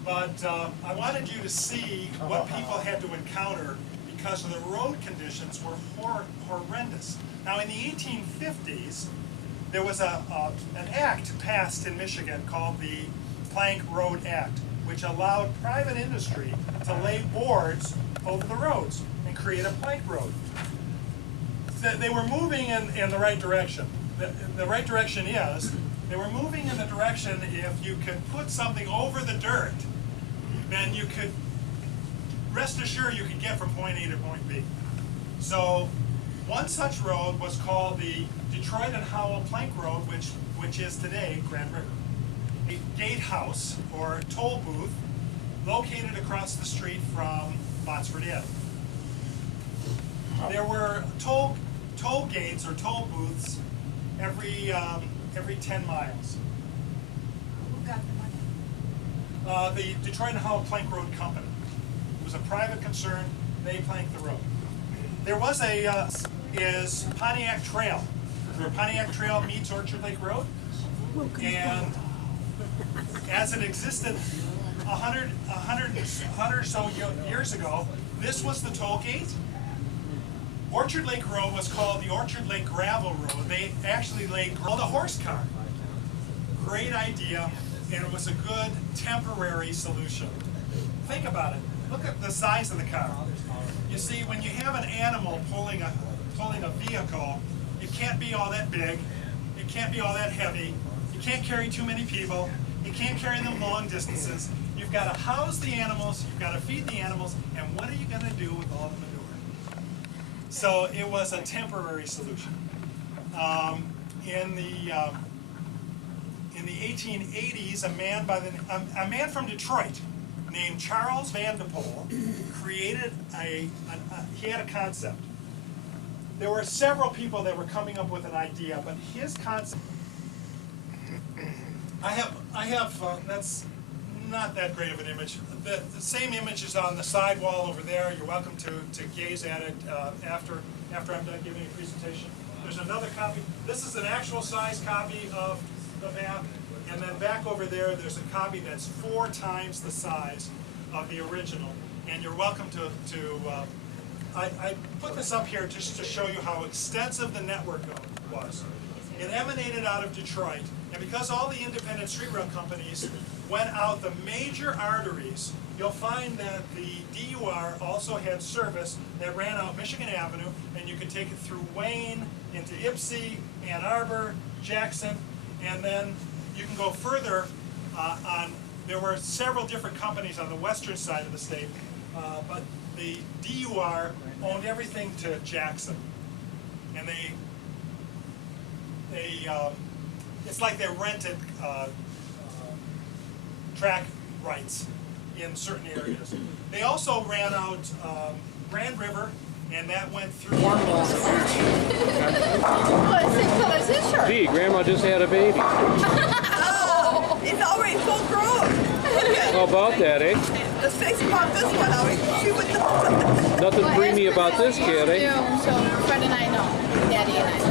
But I wanted you to see what people had to encounter because of the road conditions were horrendous. Now in the 1850s, there was an act passed in Michigan called the Plank Road Act, which allowed private industry to lay boards over the roads and create a plank road. They were moving in the right direction. The right direction is, they were moving in the direction if you could put something over the dirt, then you could, rest assured you could get from point A to point B. So one such road was called the Detroit and Howell Plank Road, which is today Grand River. A gatehouse or toll booth located across the street from Botsford Inn. There were toll gates or toll booths every 10 miles. Who got the money? The Detroit and Howell Plank Road Company. It was a private concern. They planked the road. There was is Pontiac Trail, where Pontiac Trail meets Orchard Lake Road, and as it existed 100 or so years ago, this was the toll gate. Orchard Lake Road was called the Orchard Lake Gravel Road. They actually laid the horse car. Great idea, and it was a good temporary solution. Think about it. Look at the size of the car. You see, when you have an animal pulling a vehicle, it can't be all that big. It can't be all that heavy. You can't carry too many people. You can't carry them long distances. You've got to house the animals. You've got to feed the animals. And what are you going to do with all the manure? So it was a temporary solution. In the 1880s, a man from Detroit named Charles Van de Poel created he had a concept. There were several people that were coming up with an idea, but his concept. I have that's not that great of an image. The same image is on the side wall over there. You're welcome to gaze at it after I'm done giving a presentation. There's another copy. This is an actual size copy of the map, and then back over there's a copy that's 4 times the size of the original. And you're welcome to I put this up here just to show you how extensive the network was. It emanated out of Detroit, and because all the independent street rail companies went out the major arteries, you'll find that the DUR also had service that ran out Michigan Avenue, and you could take it through Wayne, into Ypsi, Ann Arbor, Jackson, and then you can go further there were several different companies on the western side of the state, but the DUR owned everything to Jackson, and it's like they rented track rights in certain areas. They also ran out Grand River, and that went through. Gee, Grandma just had a baby. Oh, it's already full grown. How about that, eh? Let's face about this one. She would Nothing dreamy about this kid, eh? So Fred and I know. Daddy and I know.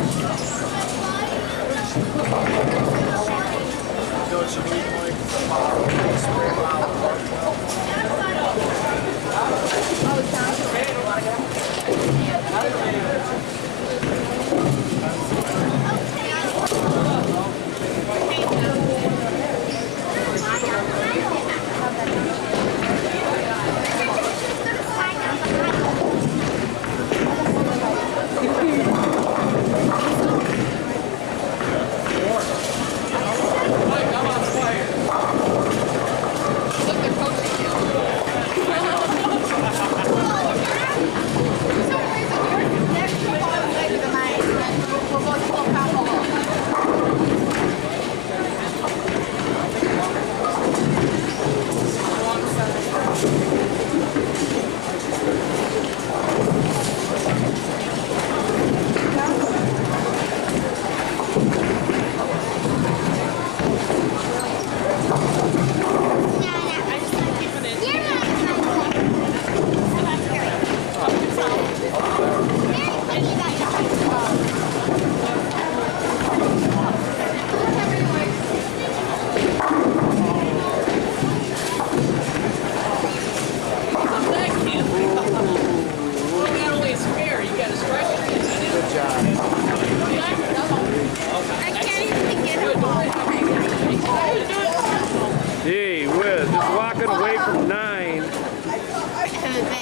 Gee whiz, just walking away from 9.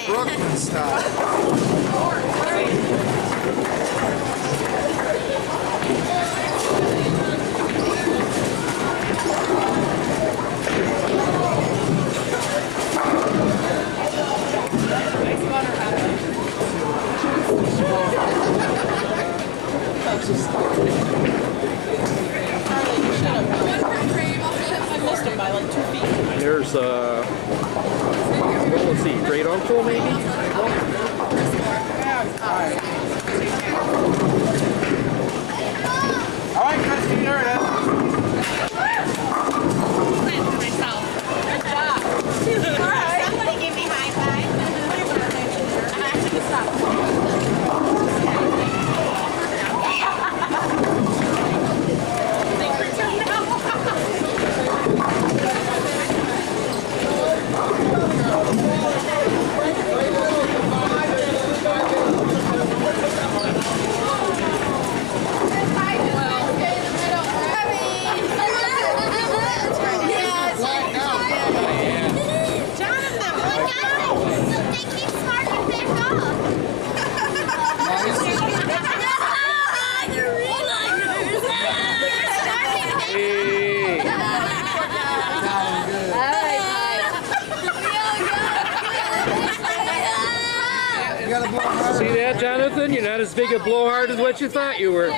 Brooklyn style. There's well, let's see, great uncle maybe? All right, Christine, there it is. Somebody give me high five. I'm actually stop. See that, Jonathan? You're not as big a blowhard as what you thought you were.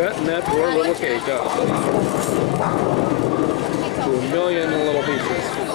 Cutting that poor little cake up to a million little pieces.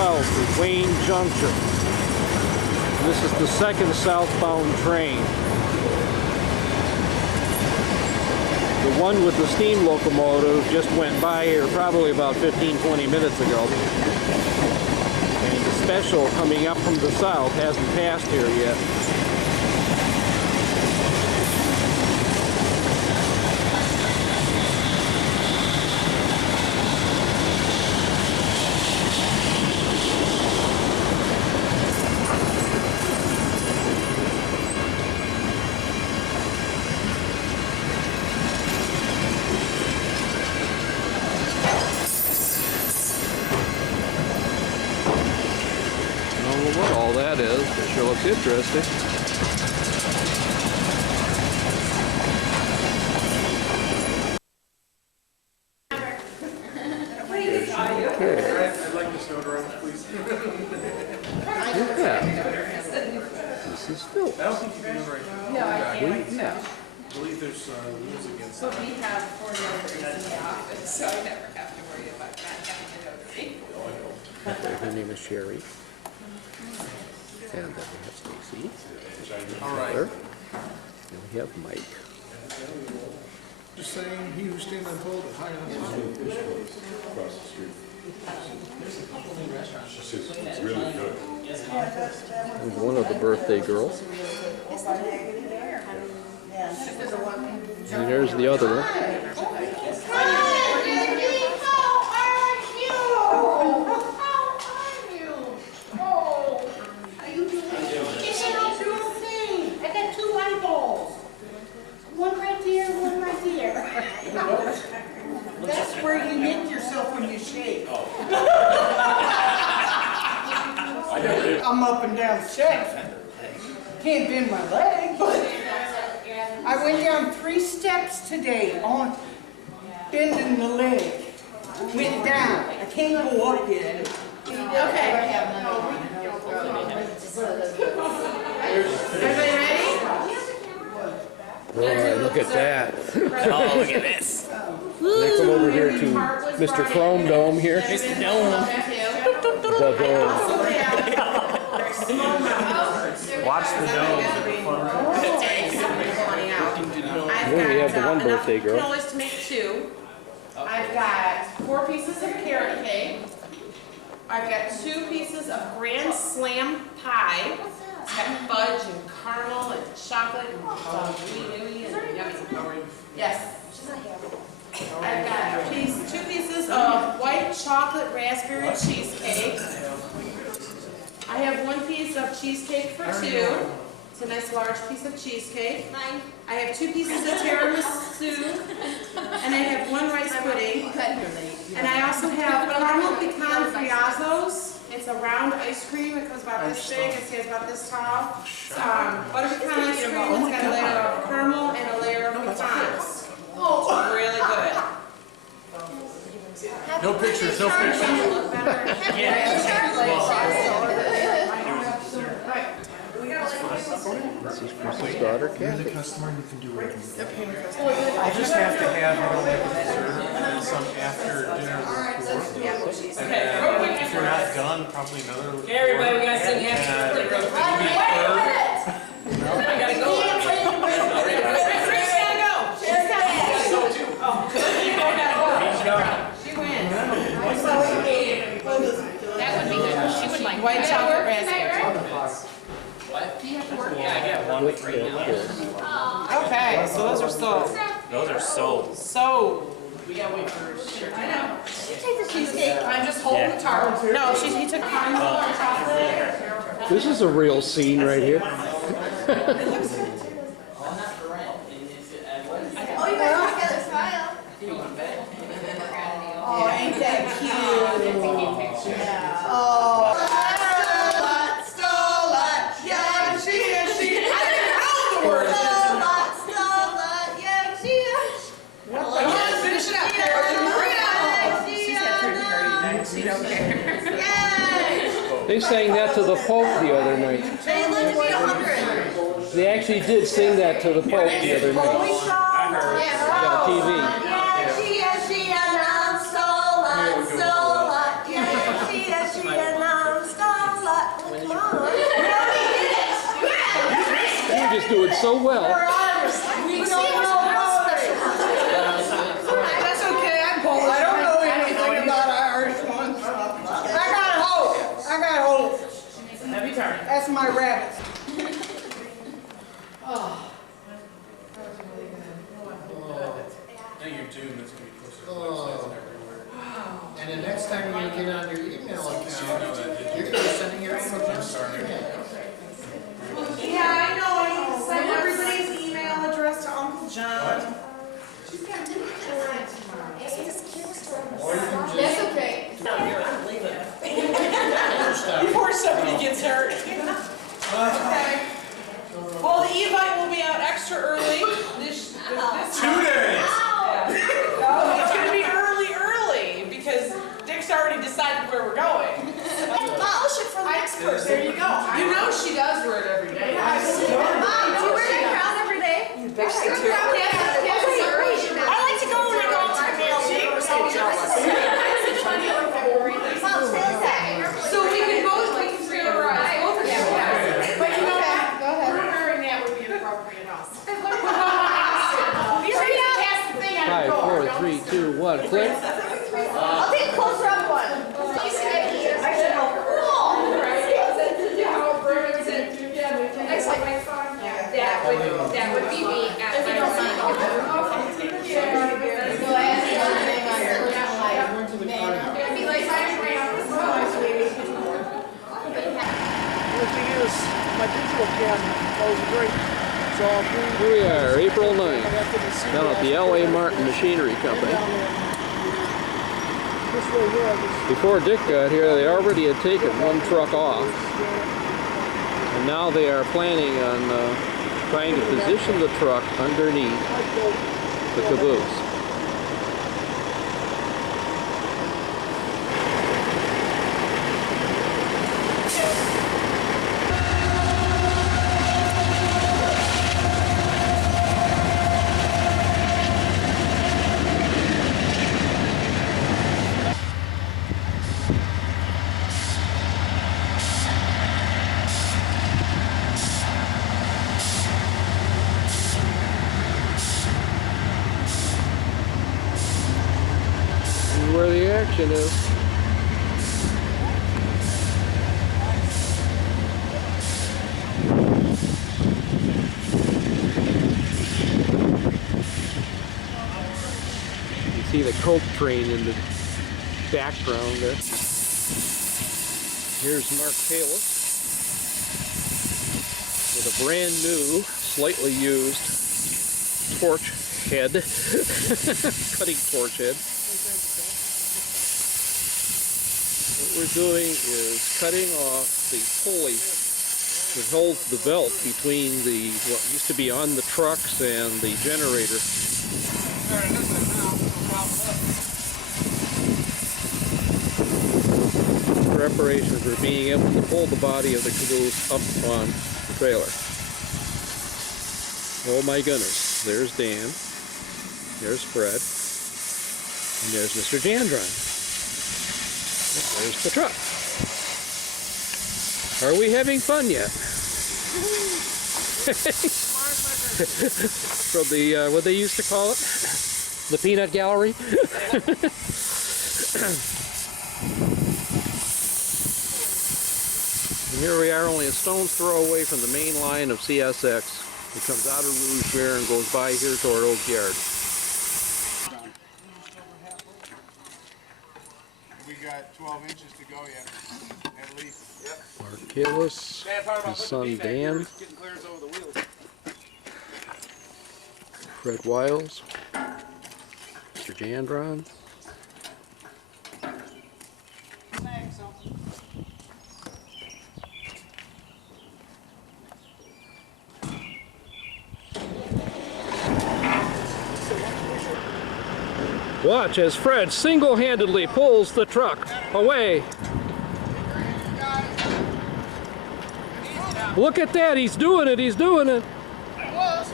south of Wayne Junction. This is the second southbound train. The one with the steam locomotive just went by here probably about 15-20 minutes ago. And the special coming up from the south hasn't passed here yet. What all that is, it sure looks interesting. Okay. I'd like this notarized, please. Yeah. This is still. I don't think you can notarize it. No, I can't. Yeah. I believe there's rules against But that. we have 4 notaries in the office, so I never have to worry about not having a notary. Okay, her name is Sherry. And then we have Stacy. All right. And we have Mike. Just saying, he who stands on pole but high enough. Across the street. She says it's really good. And one of the birthday girls. And there's the other one. I got 2 eyeballs. One right there, one right there. That's where you hit yourself when you shake. I'm up and down steps. Can't bend my leg, but I went down 3 steps today on bending the leg. Went down. I can't go up yet. Okay. Everybody ready? Boy, look at that. Oh, look at this. Next, come over here to Mr. Chrome Dome here. Mr. Dome. The dome. Watch the dome. Here we have the one birthday I can girl. always make 2. I've got 4 pieces of carrot cake. I've got 2 pieces of Grand Slam pie. It's got fudge and caramel and chocolate and gooey and yummy. Yes. I've got 2 pieces of white chocolate raspberry cheesecake. I have 1 piece of cheesecake for 2. It's a nice large piece of cheesecake. I have 2 pieces of tiramisu, and I have 1 rice pudding. And I also have caramel pecan friazos. It's a round ice cream. It goes about this big. It's about this tall. Butter pecan ice cream. It's got a layer of caramel and a layer of pecans. It's really good. No pictures, no pictures. This is Chris's daughter, You're Kathy. the customer, you can do whatever you want. I'll just have to have you know, like a dessert and then some after dinner before. And then if you're not done, probably another. Okay, everybody, we gotta sing happy birthday real quick. I gotta go. She wins. That would be good. She would like White that. chocolate raspberry. What? Yeah, I got 1 free now. Okay, so those are sold. Those are sold. So. We gotta wait for sure. I know. She take the cheesecake. I'm just holding the tart. No, he took caramel and chocolate. This is a real scene right here. Oh, you guys work together, smile. Oh, ain't that cute? Oh. Yeah, she is. I didn't know the word. Come on, finish it up, Carolyn. Bring it on. She don't care. They sang that to the Pope the other night. They lived to be 100. They actually did sing that to the Pope the other night. Yeah, TV. Yeah, she announced a lot, yeah, she announced doing so well. We don't know about it. That's okay, I'm Polish. I don't know anything about Irish ones. I got hope. I got hope. Heavy turn. That's my rabbit. Now you're doing this to be posted on websites and everywhere. And the next time you get on your email account, you're gonna be sending your email address. Yeah, I know. I need to send everybody's email address to Uncle John. That's okay. I'm leaving. Before somebody gets hurt. Okay. Well, the e-bike will be out extra early this 2 days. Oh, it's gonna be early because Dick's already decided where we're going. Polish it for the next person. There you go. You know she does wear it every day. Mom, do you wear that crown every day? I like to go when I go to the mail. So we can both, we can theorize both of you. But you know what? Go ahead. Wearing that would be inappropriate also. 5, 4, 3, 2, 1, click. I'll take a closer up one. That would be me at The thing is, my digital camera goes great. So Here we are, April 9th, down at the L.A. Martin Machinery Company. Before Dick got here, they already had taken one truck off. And now they are planning on trying to position the truck underneath the caboose. Where the action is. You see the coke train in the background there. Here's Mark Kalis with a brand new, slightly used torch head, cutting torch head. What we're doing is cutting off the pulley that holds the belt between the what used to be on the trucks and the generator. Preparations for being able to pull the body of the caboose up on the trailer. Oh my goodness, there's Dan, there's Fred, and there's Mr. Jandron. There's the truck. Are we having fun yet? From the, what they used to call it? The peanut gallery? And here we are, only a stone's throw away from the main line of CSX. It comes out of Rougemere and goes by here toward Oak Yard. We got 12 inches to go yet, at least. Yep. Mark Kalis, his son Dan, Fred Wiles, Mr. Jandron. Watch as Fred single-handedly pulls the truck away. Look at that, he's doing it, he's doing it. I was.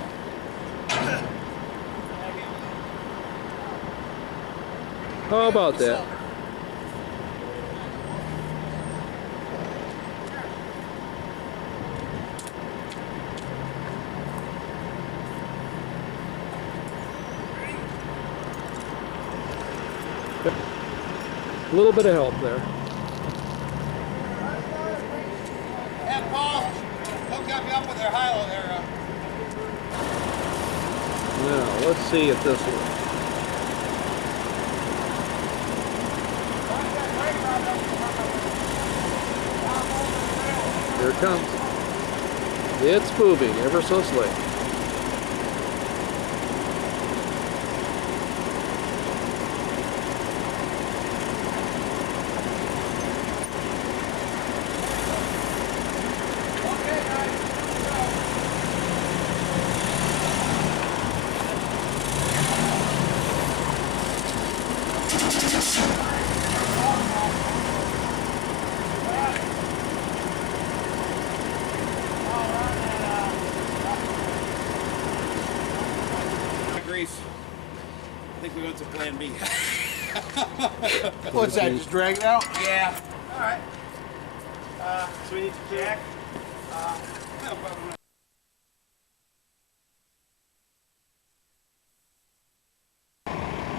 How about that? A little bit of help there. And Paul, hook up with their hilo there. Now, let's see if this works. Here it comes. It's moving ever so slightly. I think we went to plan B. What's that, just drag it out? Yeah. All right. So we need to jack.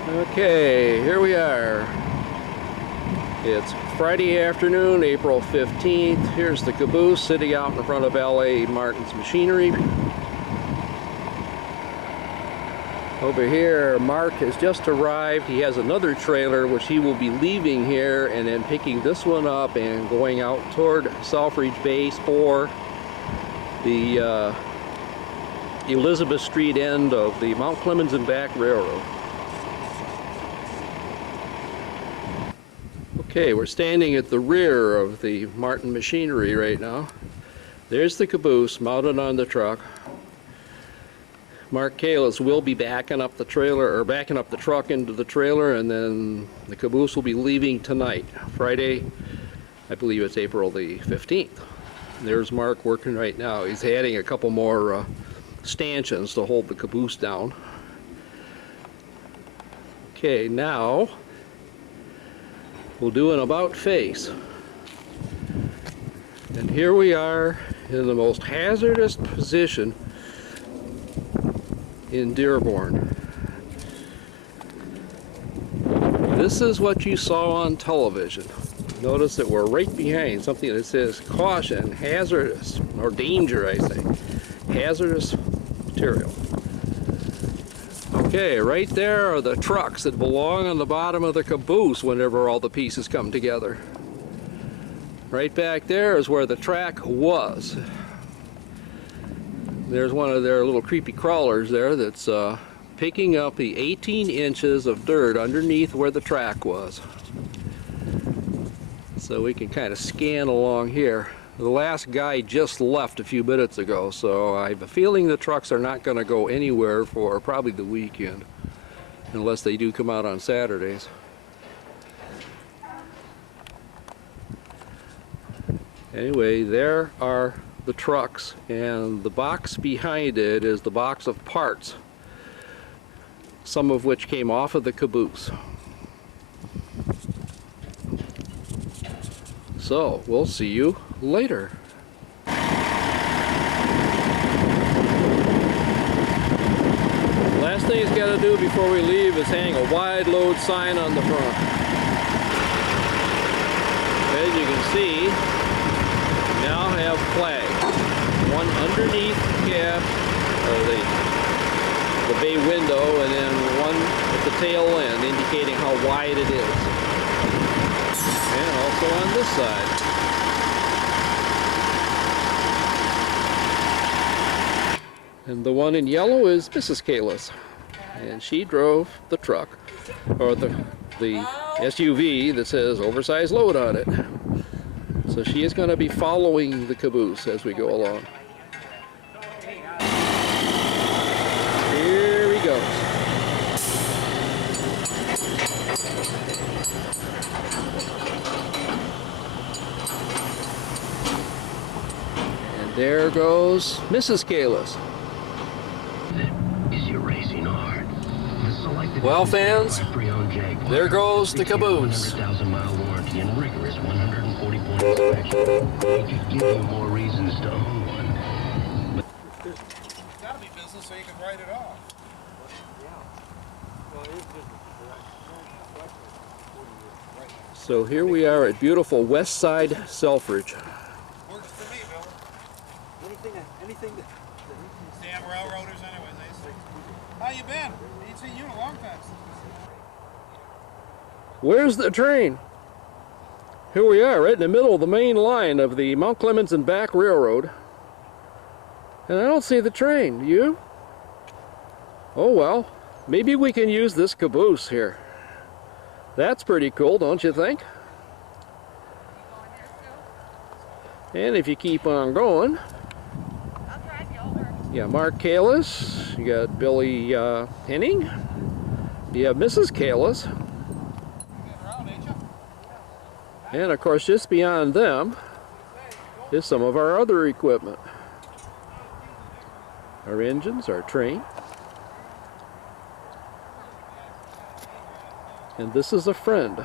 Okay, here we are. It's Friday afternoon, April 15th. Here's the Caboose sitting out in front of L.A. Martin's Machinery. Over here, Mark has just arrived. He has another trailer which he will be leaving here and then picking this one up and going out toward Selfridge Base for the Elizabeth Street end of the Mount Clemens and Back Railroad. Okay, we're standing at the rear of the Martin Machinery right now. There's the Caboose mounted on the truck. Mark Kalis will be backing up the trailer, or backing up the truck into the trailer, and then the Caboose will be leaving tonight, Friday. I believe it's April the 15th. There's Mark working right now. He's adding a couple more stanchions to hold the Caboose down. Okay, now we'll do an about face. And here we are in the most hazardous position in Dearborn. This is what you saw on television. Notice that we're right behind something that says caution, hazardous, or danger, I say. Hazardous material. Okay, right there are the trucks that belong on the bottom of the Caboose whenever all the pieces come together. Right back there is where the track was. There's one of their little creepy crawlers there that's picking up the 18 inches of dirt underneath where the track was. So we can kind of scan along here. The last guy just left a few minutes ago, so I have a feeling the trucks are not going to go anywhere for probably the weekend, unless they do come out on Saturdays. Anyway, there are the trucks, and the box behind it is the box of parts, some of which came off of the Caboose. So, we'll see you later. Last thing he's got to do before we leave is hang a wide load sign on the front. As you can see, we now have flags. One underneath the cab, or the bay window, and then one at the tail end indicating how wide it is. And also on this side. And the one in yellow is Mrs. Kalis, and she drove the truck, or the SUV that says oversized load on it. So she is going to be following the Caboose as we go along. Here he goes. And there goes Mrs. Kalis. Well, fans, there goes the Caboose. It's gotta be business so you can write it off. Well, it's just right. So here we are at beautiful West Side Selfridge. Works for me, Bill. Anything that... Damn railroaders anyway, they say. How you been? Ain't seen you in a long time. Where's the train? Here we are, right in the middle of the main line of the Mount Clemens and Back Railroad. And I don't see the train. Do you? Oh well, maybe we can use this caboose here. That's pretty cool, don't you think? And if you keep on going, you got Mark Kalis, you got Billy Henning, you have Mrs. Kalis, and of course just beyond them is some of our other equipment. Our engines, our train. And this is a friend.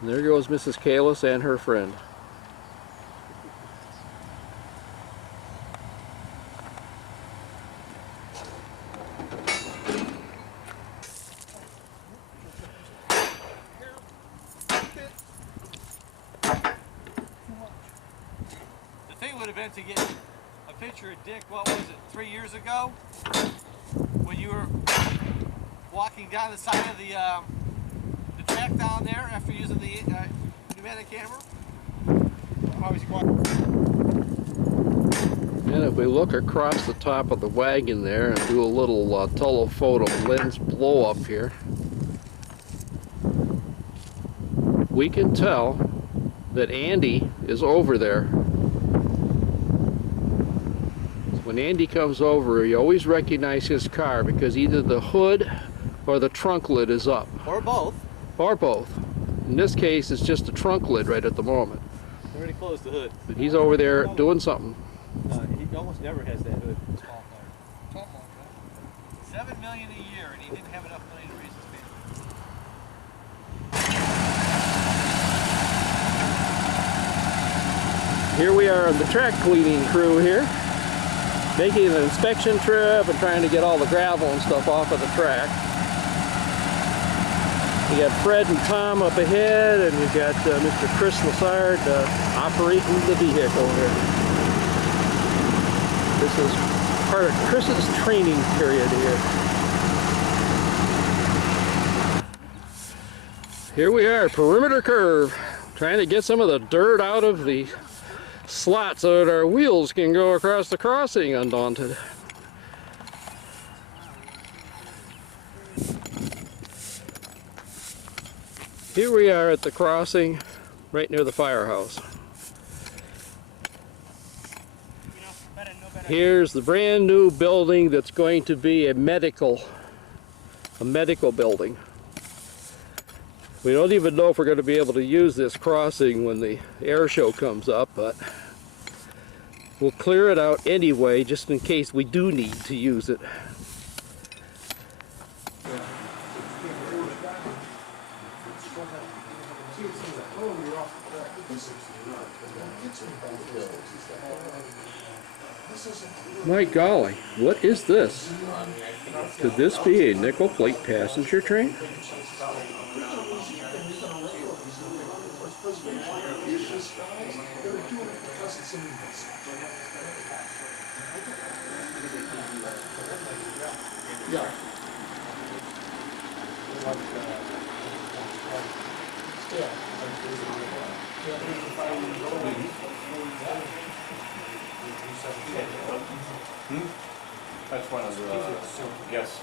And there goes Mrs. Kalis and her friend. The thing would have been to get a picture of Dick, what was it, 3 years ago? When you were walking down the side of the track down there after using the pneumatic camera. And if we look across the top of the wagon there and do a little telephoto lens blow up here, we can tell that Andy is over there. When Andy comes over, you always recognize his car because either the hood or the trunk lid is up. Or both. Or both. In this case, it's just the trunk lid right at the moment. They already closed the hood. But he's over there doing something. He almost never has that hood. $7 million a year, and he didn't have enough money to raise his pay. Here we are on the track cleaning crew here, making an inspection trip and trying to get all the gravel and stuff off of the track. You got Fred and Tom up ahead, and you've got Mr. Chris Lassard operating the vehicle here. This is part of Chris's training period here. Here we are, perimeter curve, trying to get some of the dirt out of the slot so that our wheels can go across the crossing undaunted. Here we are at the crossing right near the firehouse. Here's the brand new building that's going to be a medical building. We don't even know if we're going to be able to use this crossing when the air show comes up, but we'll clear it out anyway just in case we do need to use it. My golly, what is this? Could this be a nickel plate passenger train? That's one of the yes.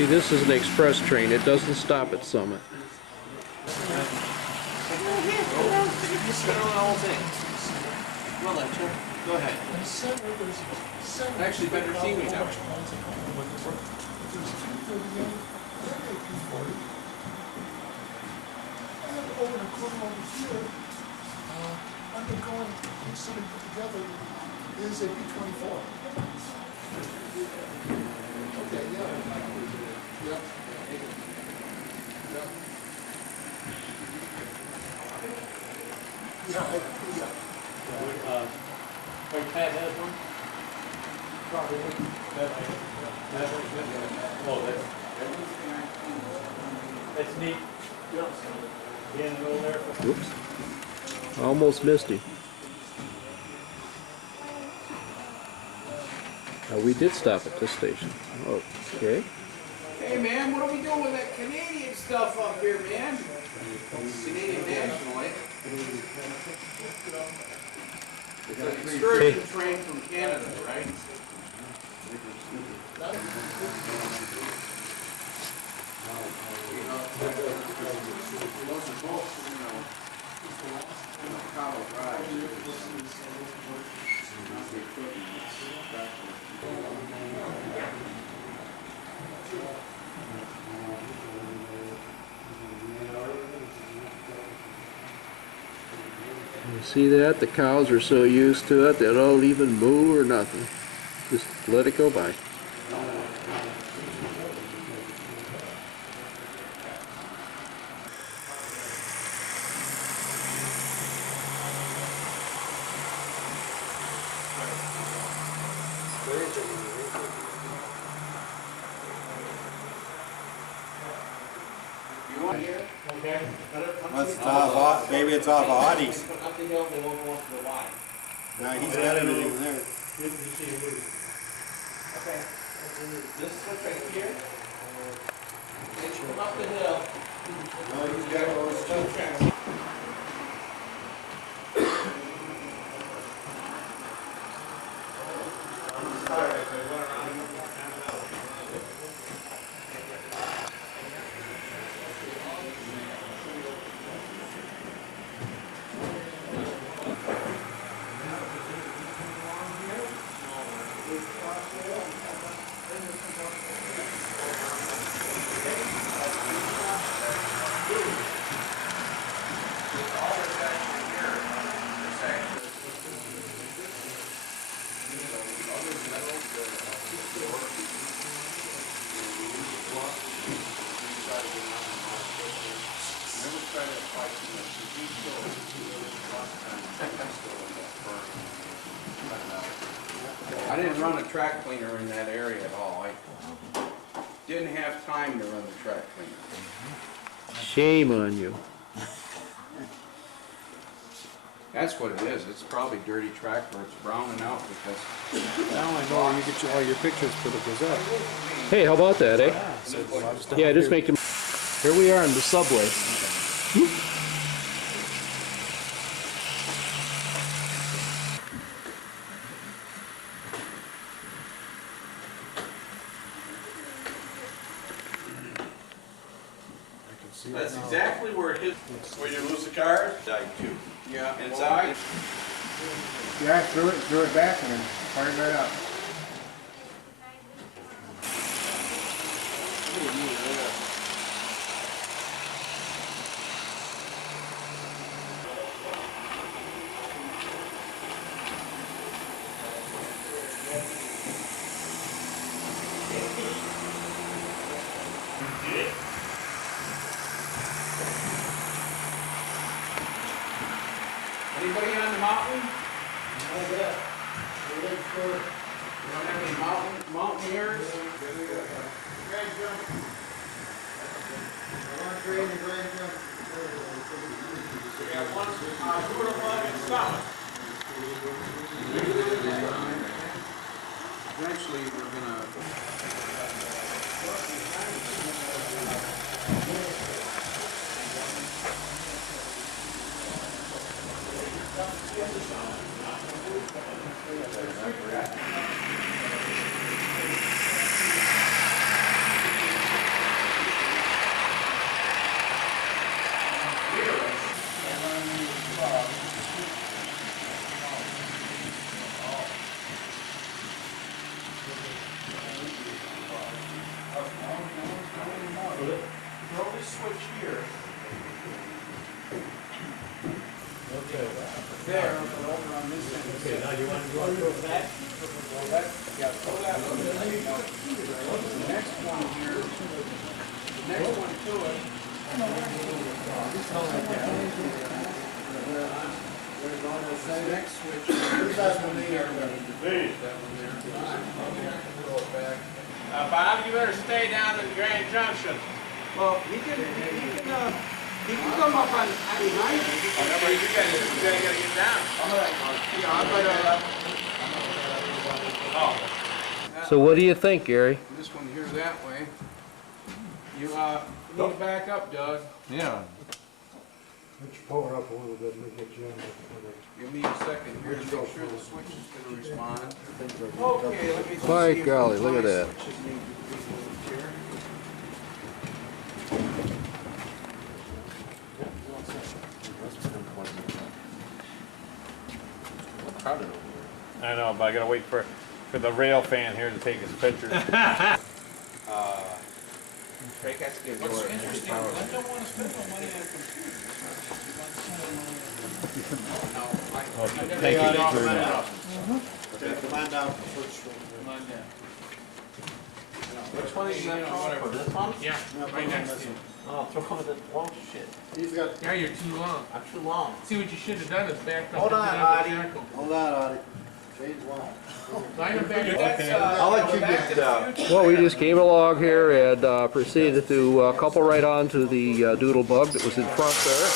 See, this is an express train. It doesn't stop at Summit. You spin around the whole thing. Well then, Chip, go ahead. Actually, better seaweed now. Over the corner over here, undergoing, somebody put together, is a B-24. Okay, yeah. Yep. Wait, Pat has one? Probably. Oh, that's neat. Yep. Being over there. Whoops. Almost missed him. We did stop at this station. Okay. Hey man, what are we doing with that Canadian stuff up here, man? Canadian National, eh? It's an excursion train from Canada, right? You see that? The cows are so used to it, they don't even moo or nothing. Just let it go by. That's off, maybe it's off of Audie's. Up the hill, they won't go up to the Y. No, he's got everything there. Okay. This switch right here. They should come up the hill. No, he's got those two tracks. I didn't run a track cleaner in that area at all. I didn't have time to run the track cleaner. Shame on you. That's what it is. It's probably dirty track where it's browning out because. Now I know you get all your pictures for the Gazette. Hey, how about that, eh? Yeah, just make them. Here we are in the subway. That's exactly where where you lose the card? Died too. Yeah. Inside? Yeah, I threw it back and then fired right up. Anybody on the mountain? You don't have any mountaineers? We have one, two of them in Summit. Eventually, we're gonna. Next switch. Bob, you better stay down in Grand Junction. Well, he can come up on behind. Remember, you gotta get down. Yeah, I'm gonna. Oh. So what do you think, Gary? This one here that way. You need to back up, Doug. Yeah. Let you pull it up a little bit and get you in there. Give me a second here to make sure the switch is gonna respond. Okay, let me just My see if golly, the look at that. switches need to be moved here. I know, but I gotta wait for the rail fan here to take his picture. Craig has to get What's yours. interesting, I don't wanna spend no money on a computer. Thank you very much. Come on down. Which one is that for? This one? Yeah, right next to you. Oh, throw one of the long shit. He's got. Yeah, you're too long. I'm too long. See, what you should have done is backed up. Hold on, and done Audie. the tackle. Hold on, Audie. Change one. Line up back. Okay. I'll let you get. Well, we just came along here and proceeded to couple right on to the doodle bug that was in front there.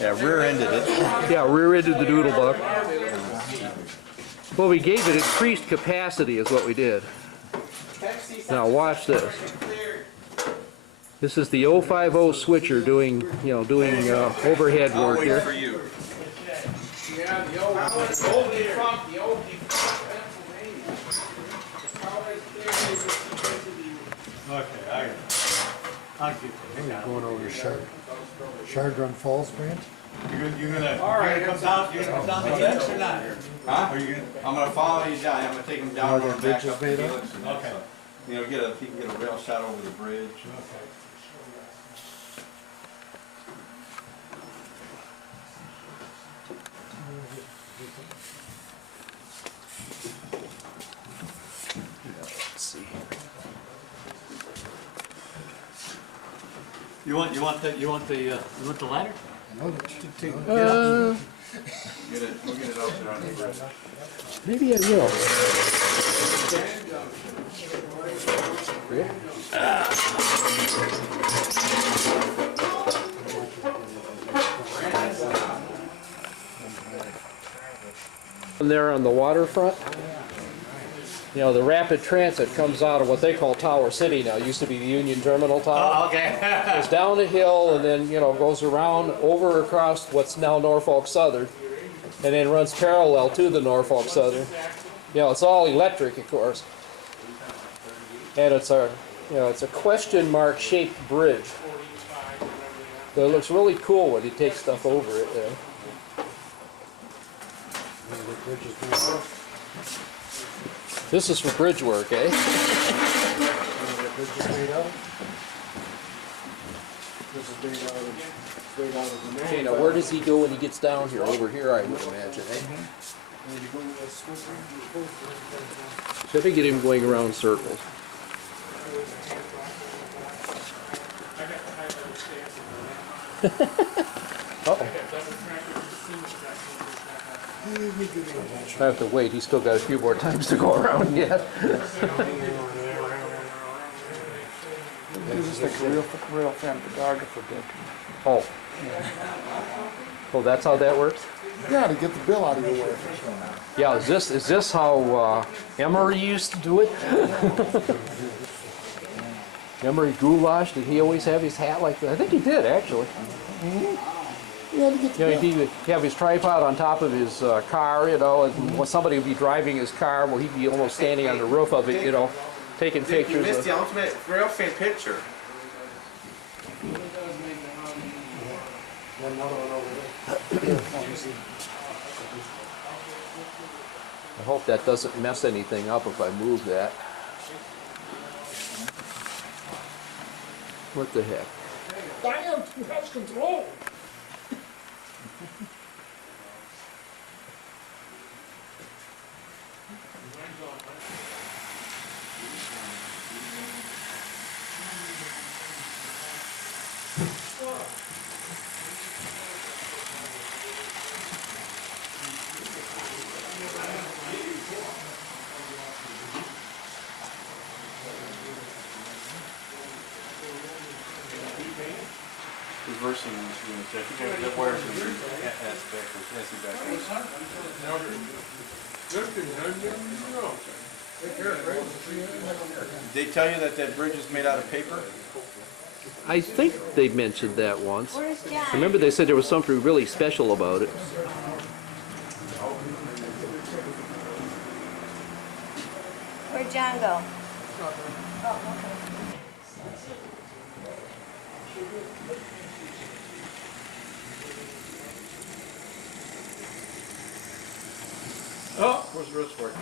Yeah, rear-ended it. Yeah, rear-ended the doodle bug. Well, we gave it increased capacity is what we did. Now watch this. This is the 050 switcher doing overhead work here. you. Yeah, the old defunct, the old defunct Pennsylvania. Okay, I'll get you. You're going over to Chardron Falls branch? You're gonna come down the ditch or not? Huh? I'm gonna follow you down. I'm gonna take him down the and bridge back is up to made up? Felix. Okay. You know, if you can get a rail shot over the bridge. Okay. Let's see. You want the ladder? No, Get it, we'll get it out there on the bridge. Maybe I will. And there on the waterfront, the rapid transit comes out of what they call Tower City now. It used to be the Union Terminal Tower. Oh, okay. It's down a hill and then, goes around over across what's now Norfolk Southern and then runs parallel to the Norfolk Southern. It's all electric, of course. And it's a question mark shaped bridge. So it looks really cool when you take stuff over it there. This is for bridge work, eh? Okay, now where does he go when he gets down here? Over here, I would imagine, eh? So I think get him going around circles. Uh-oh. I have to wait. He's still got a few more times to go around yet. This is like a real fan photographer did. Oh. Oh, that's how that works? Yeah, to get the bill out of your way. Yeah, is this how Emery used to do it? Emery Goulash, did he always have his hat like that? I think he did, actually. Yeah, to get the bill. He would have his tripod on top of his car, and when somebody would be driving his car, well, he'd be almost standing on the roof of it, taking pictures. You missed the ultimate rail fan picture. I hope that doesn't mess anything up if I move that. What the heck? Diane, who has control? Reversing this unit. I think that wires are ass backwards, ass backwards. Did they tell you that that bridge is made out of paper? I think they mentioned that once. Where's John? I remember they said there was something really special about it. Where'd John go? Oh, okay. Oh, where's the roots for it?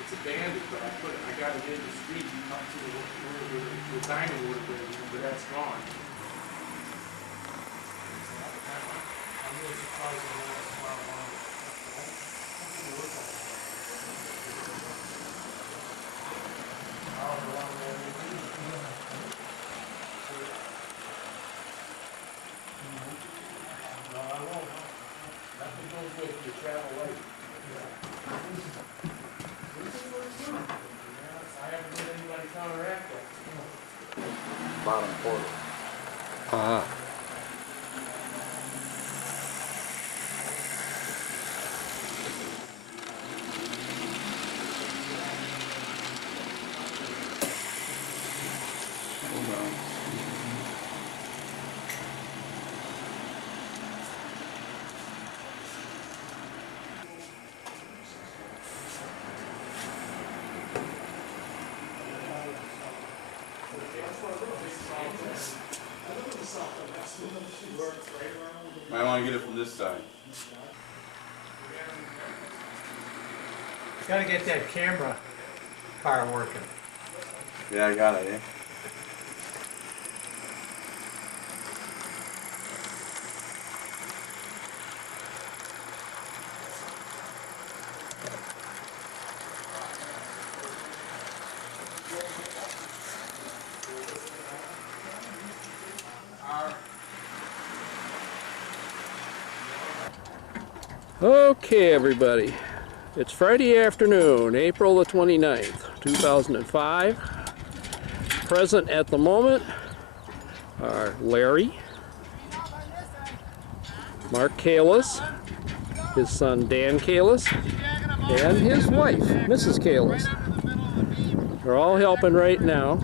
It's abandoned, but I got it in the street up to where the dining would have been, but that's gone. I'm really surprised when that's found on. No, I won't. Nothing goes with your travel light. I haven't heard anybody counteract that. Bottom portal. Ah. Might want to get it from this side. Gotta get that camera car working. Yeah, I got it, eh? Okay, everybody. It's Friday afternoon, April the 29th, 2005. Present at the moment are Larry, Mark Kalis, his son Dan Kalis, and his wife, Mrs. Kalis. They're all helping right now.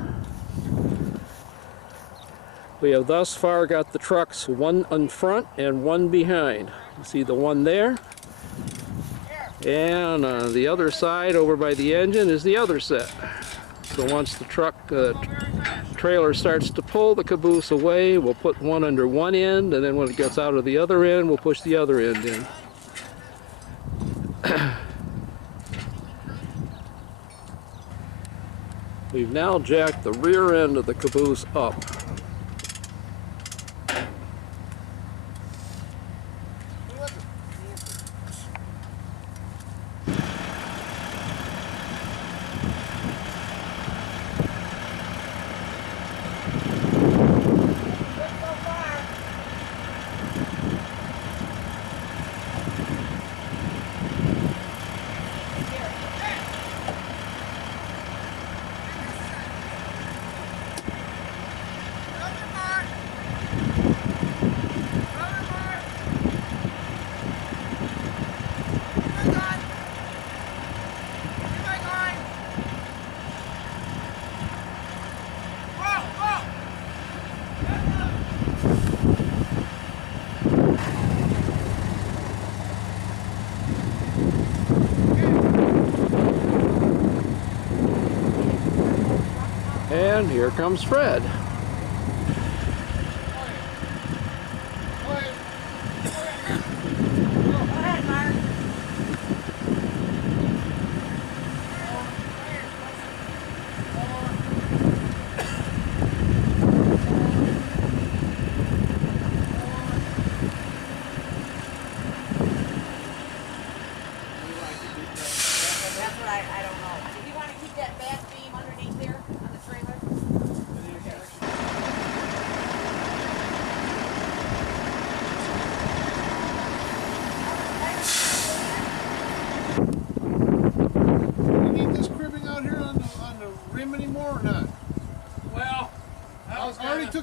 We have thus far got the trucks, one in front and one behind. You see the one there? And on the other side, over by the engine, is the other set. So once the truck trailer starts to pull the caboose away, we'll put one under one end, and then when it gets out of the other end, we'll push the other end in. We've now jacked the rear end of the caboose up. And here comes Fred.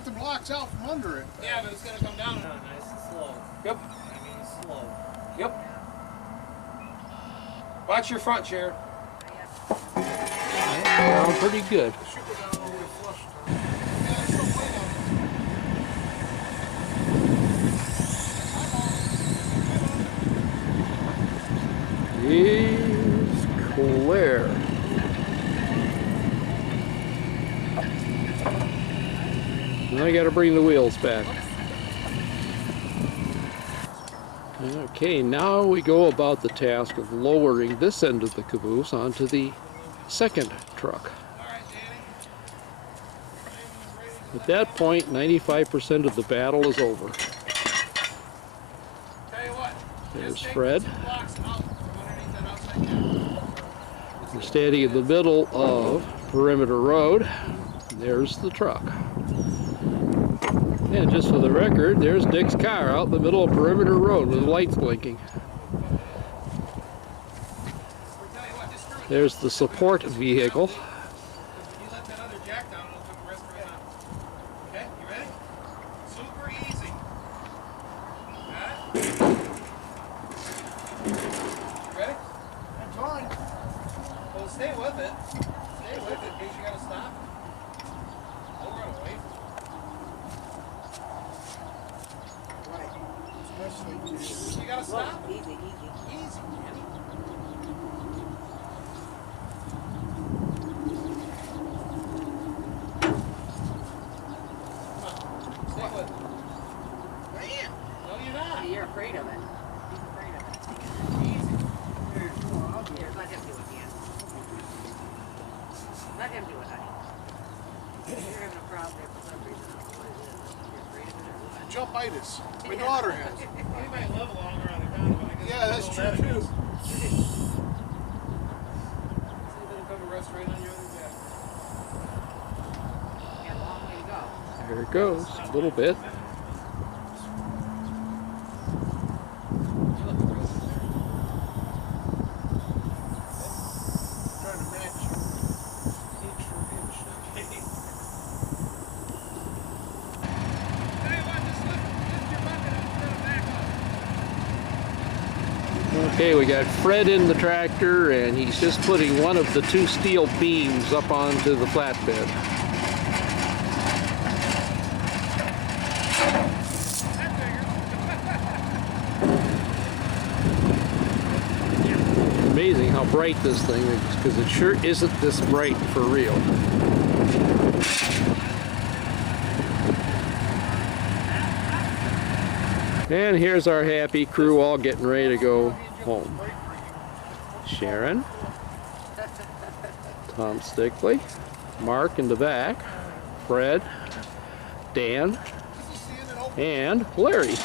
the blocks out from under it. Yeah, but it's gonna come down nice and slow. Yep. I mean, slow. Yep. Watch your front, Sharon. Down pretty good. He's clear. Now I got to bring the wheels back. Okay, now we go about the task of lowering this end of the caboose onto the second truck. At that point, 95% of the battle is over. There's Fred. We're standing in the middle of Perimeter Road. There's the truck. And just for the record, there's Dick's car out in the middle of Perimeter Road with the lights blinking. There's the support vehicle. You let that other jack down and it'll put the rest right on. Okay, you ready? Super easy. Got it? You ready? I'm fine. Well, stay with it. Stay with it in case you gotta stop. Don't run away. Right. Especially you gotta stop. Easy, easy. Easy, man. You're afraid of it. He's afraid of it. Easy. Here, let him do it, Dan. Let him do it, honey. You're having a problem there for some reason. I don't know what it is. You're afraid of it or what? Jumpitis. My daughter has. We might live longer on the ground, but I guess Yeah, that's true too. See if it'll come and rest right on your other jack. Got a long way to go. There it goes, a little bit. Okay, we got Fred in the tractor and he's just putting one of the two steel beams up onto the flatbed. Amazing how bright this thing is, because it sure isn't this bright for real. And here's our happy crew all getting ready to go home. Sharon, Tom Stickley, Mark in the back, Fred, Dan, and Larry.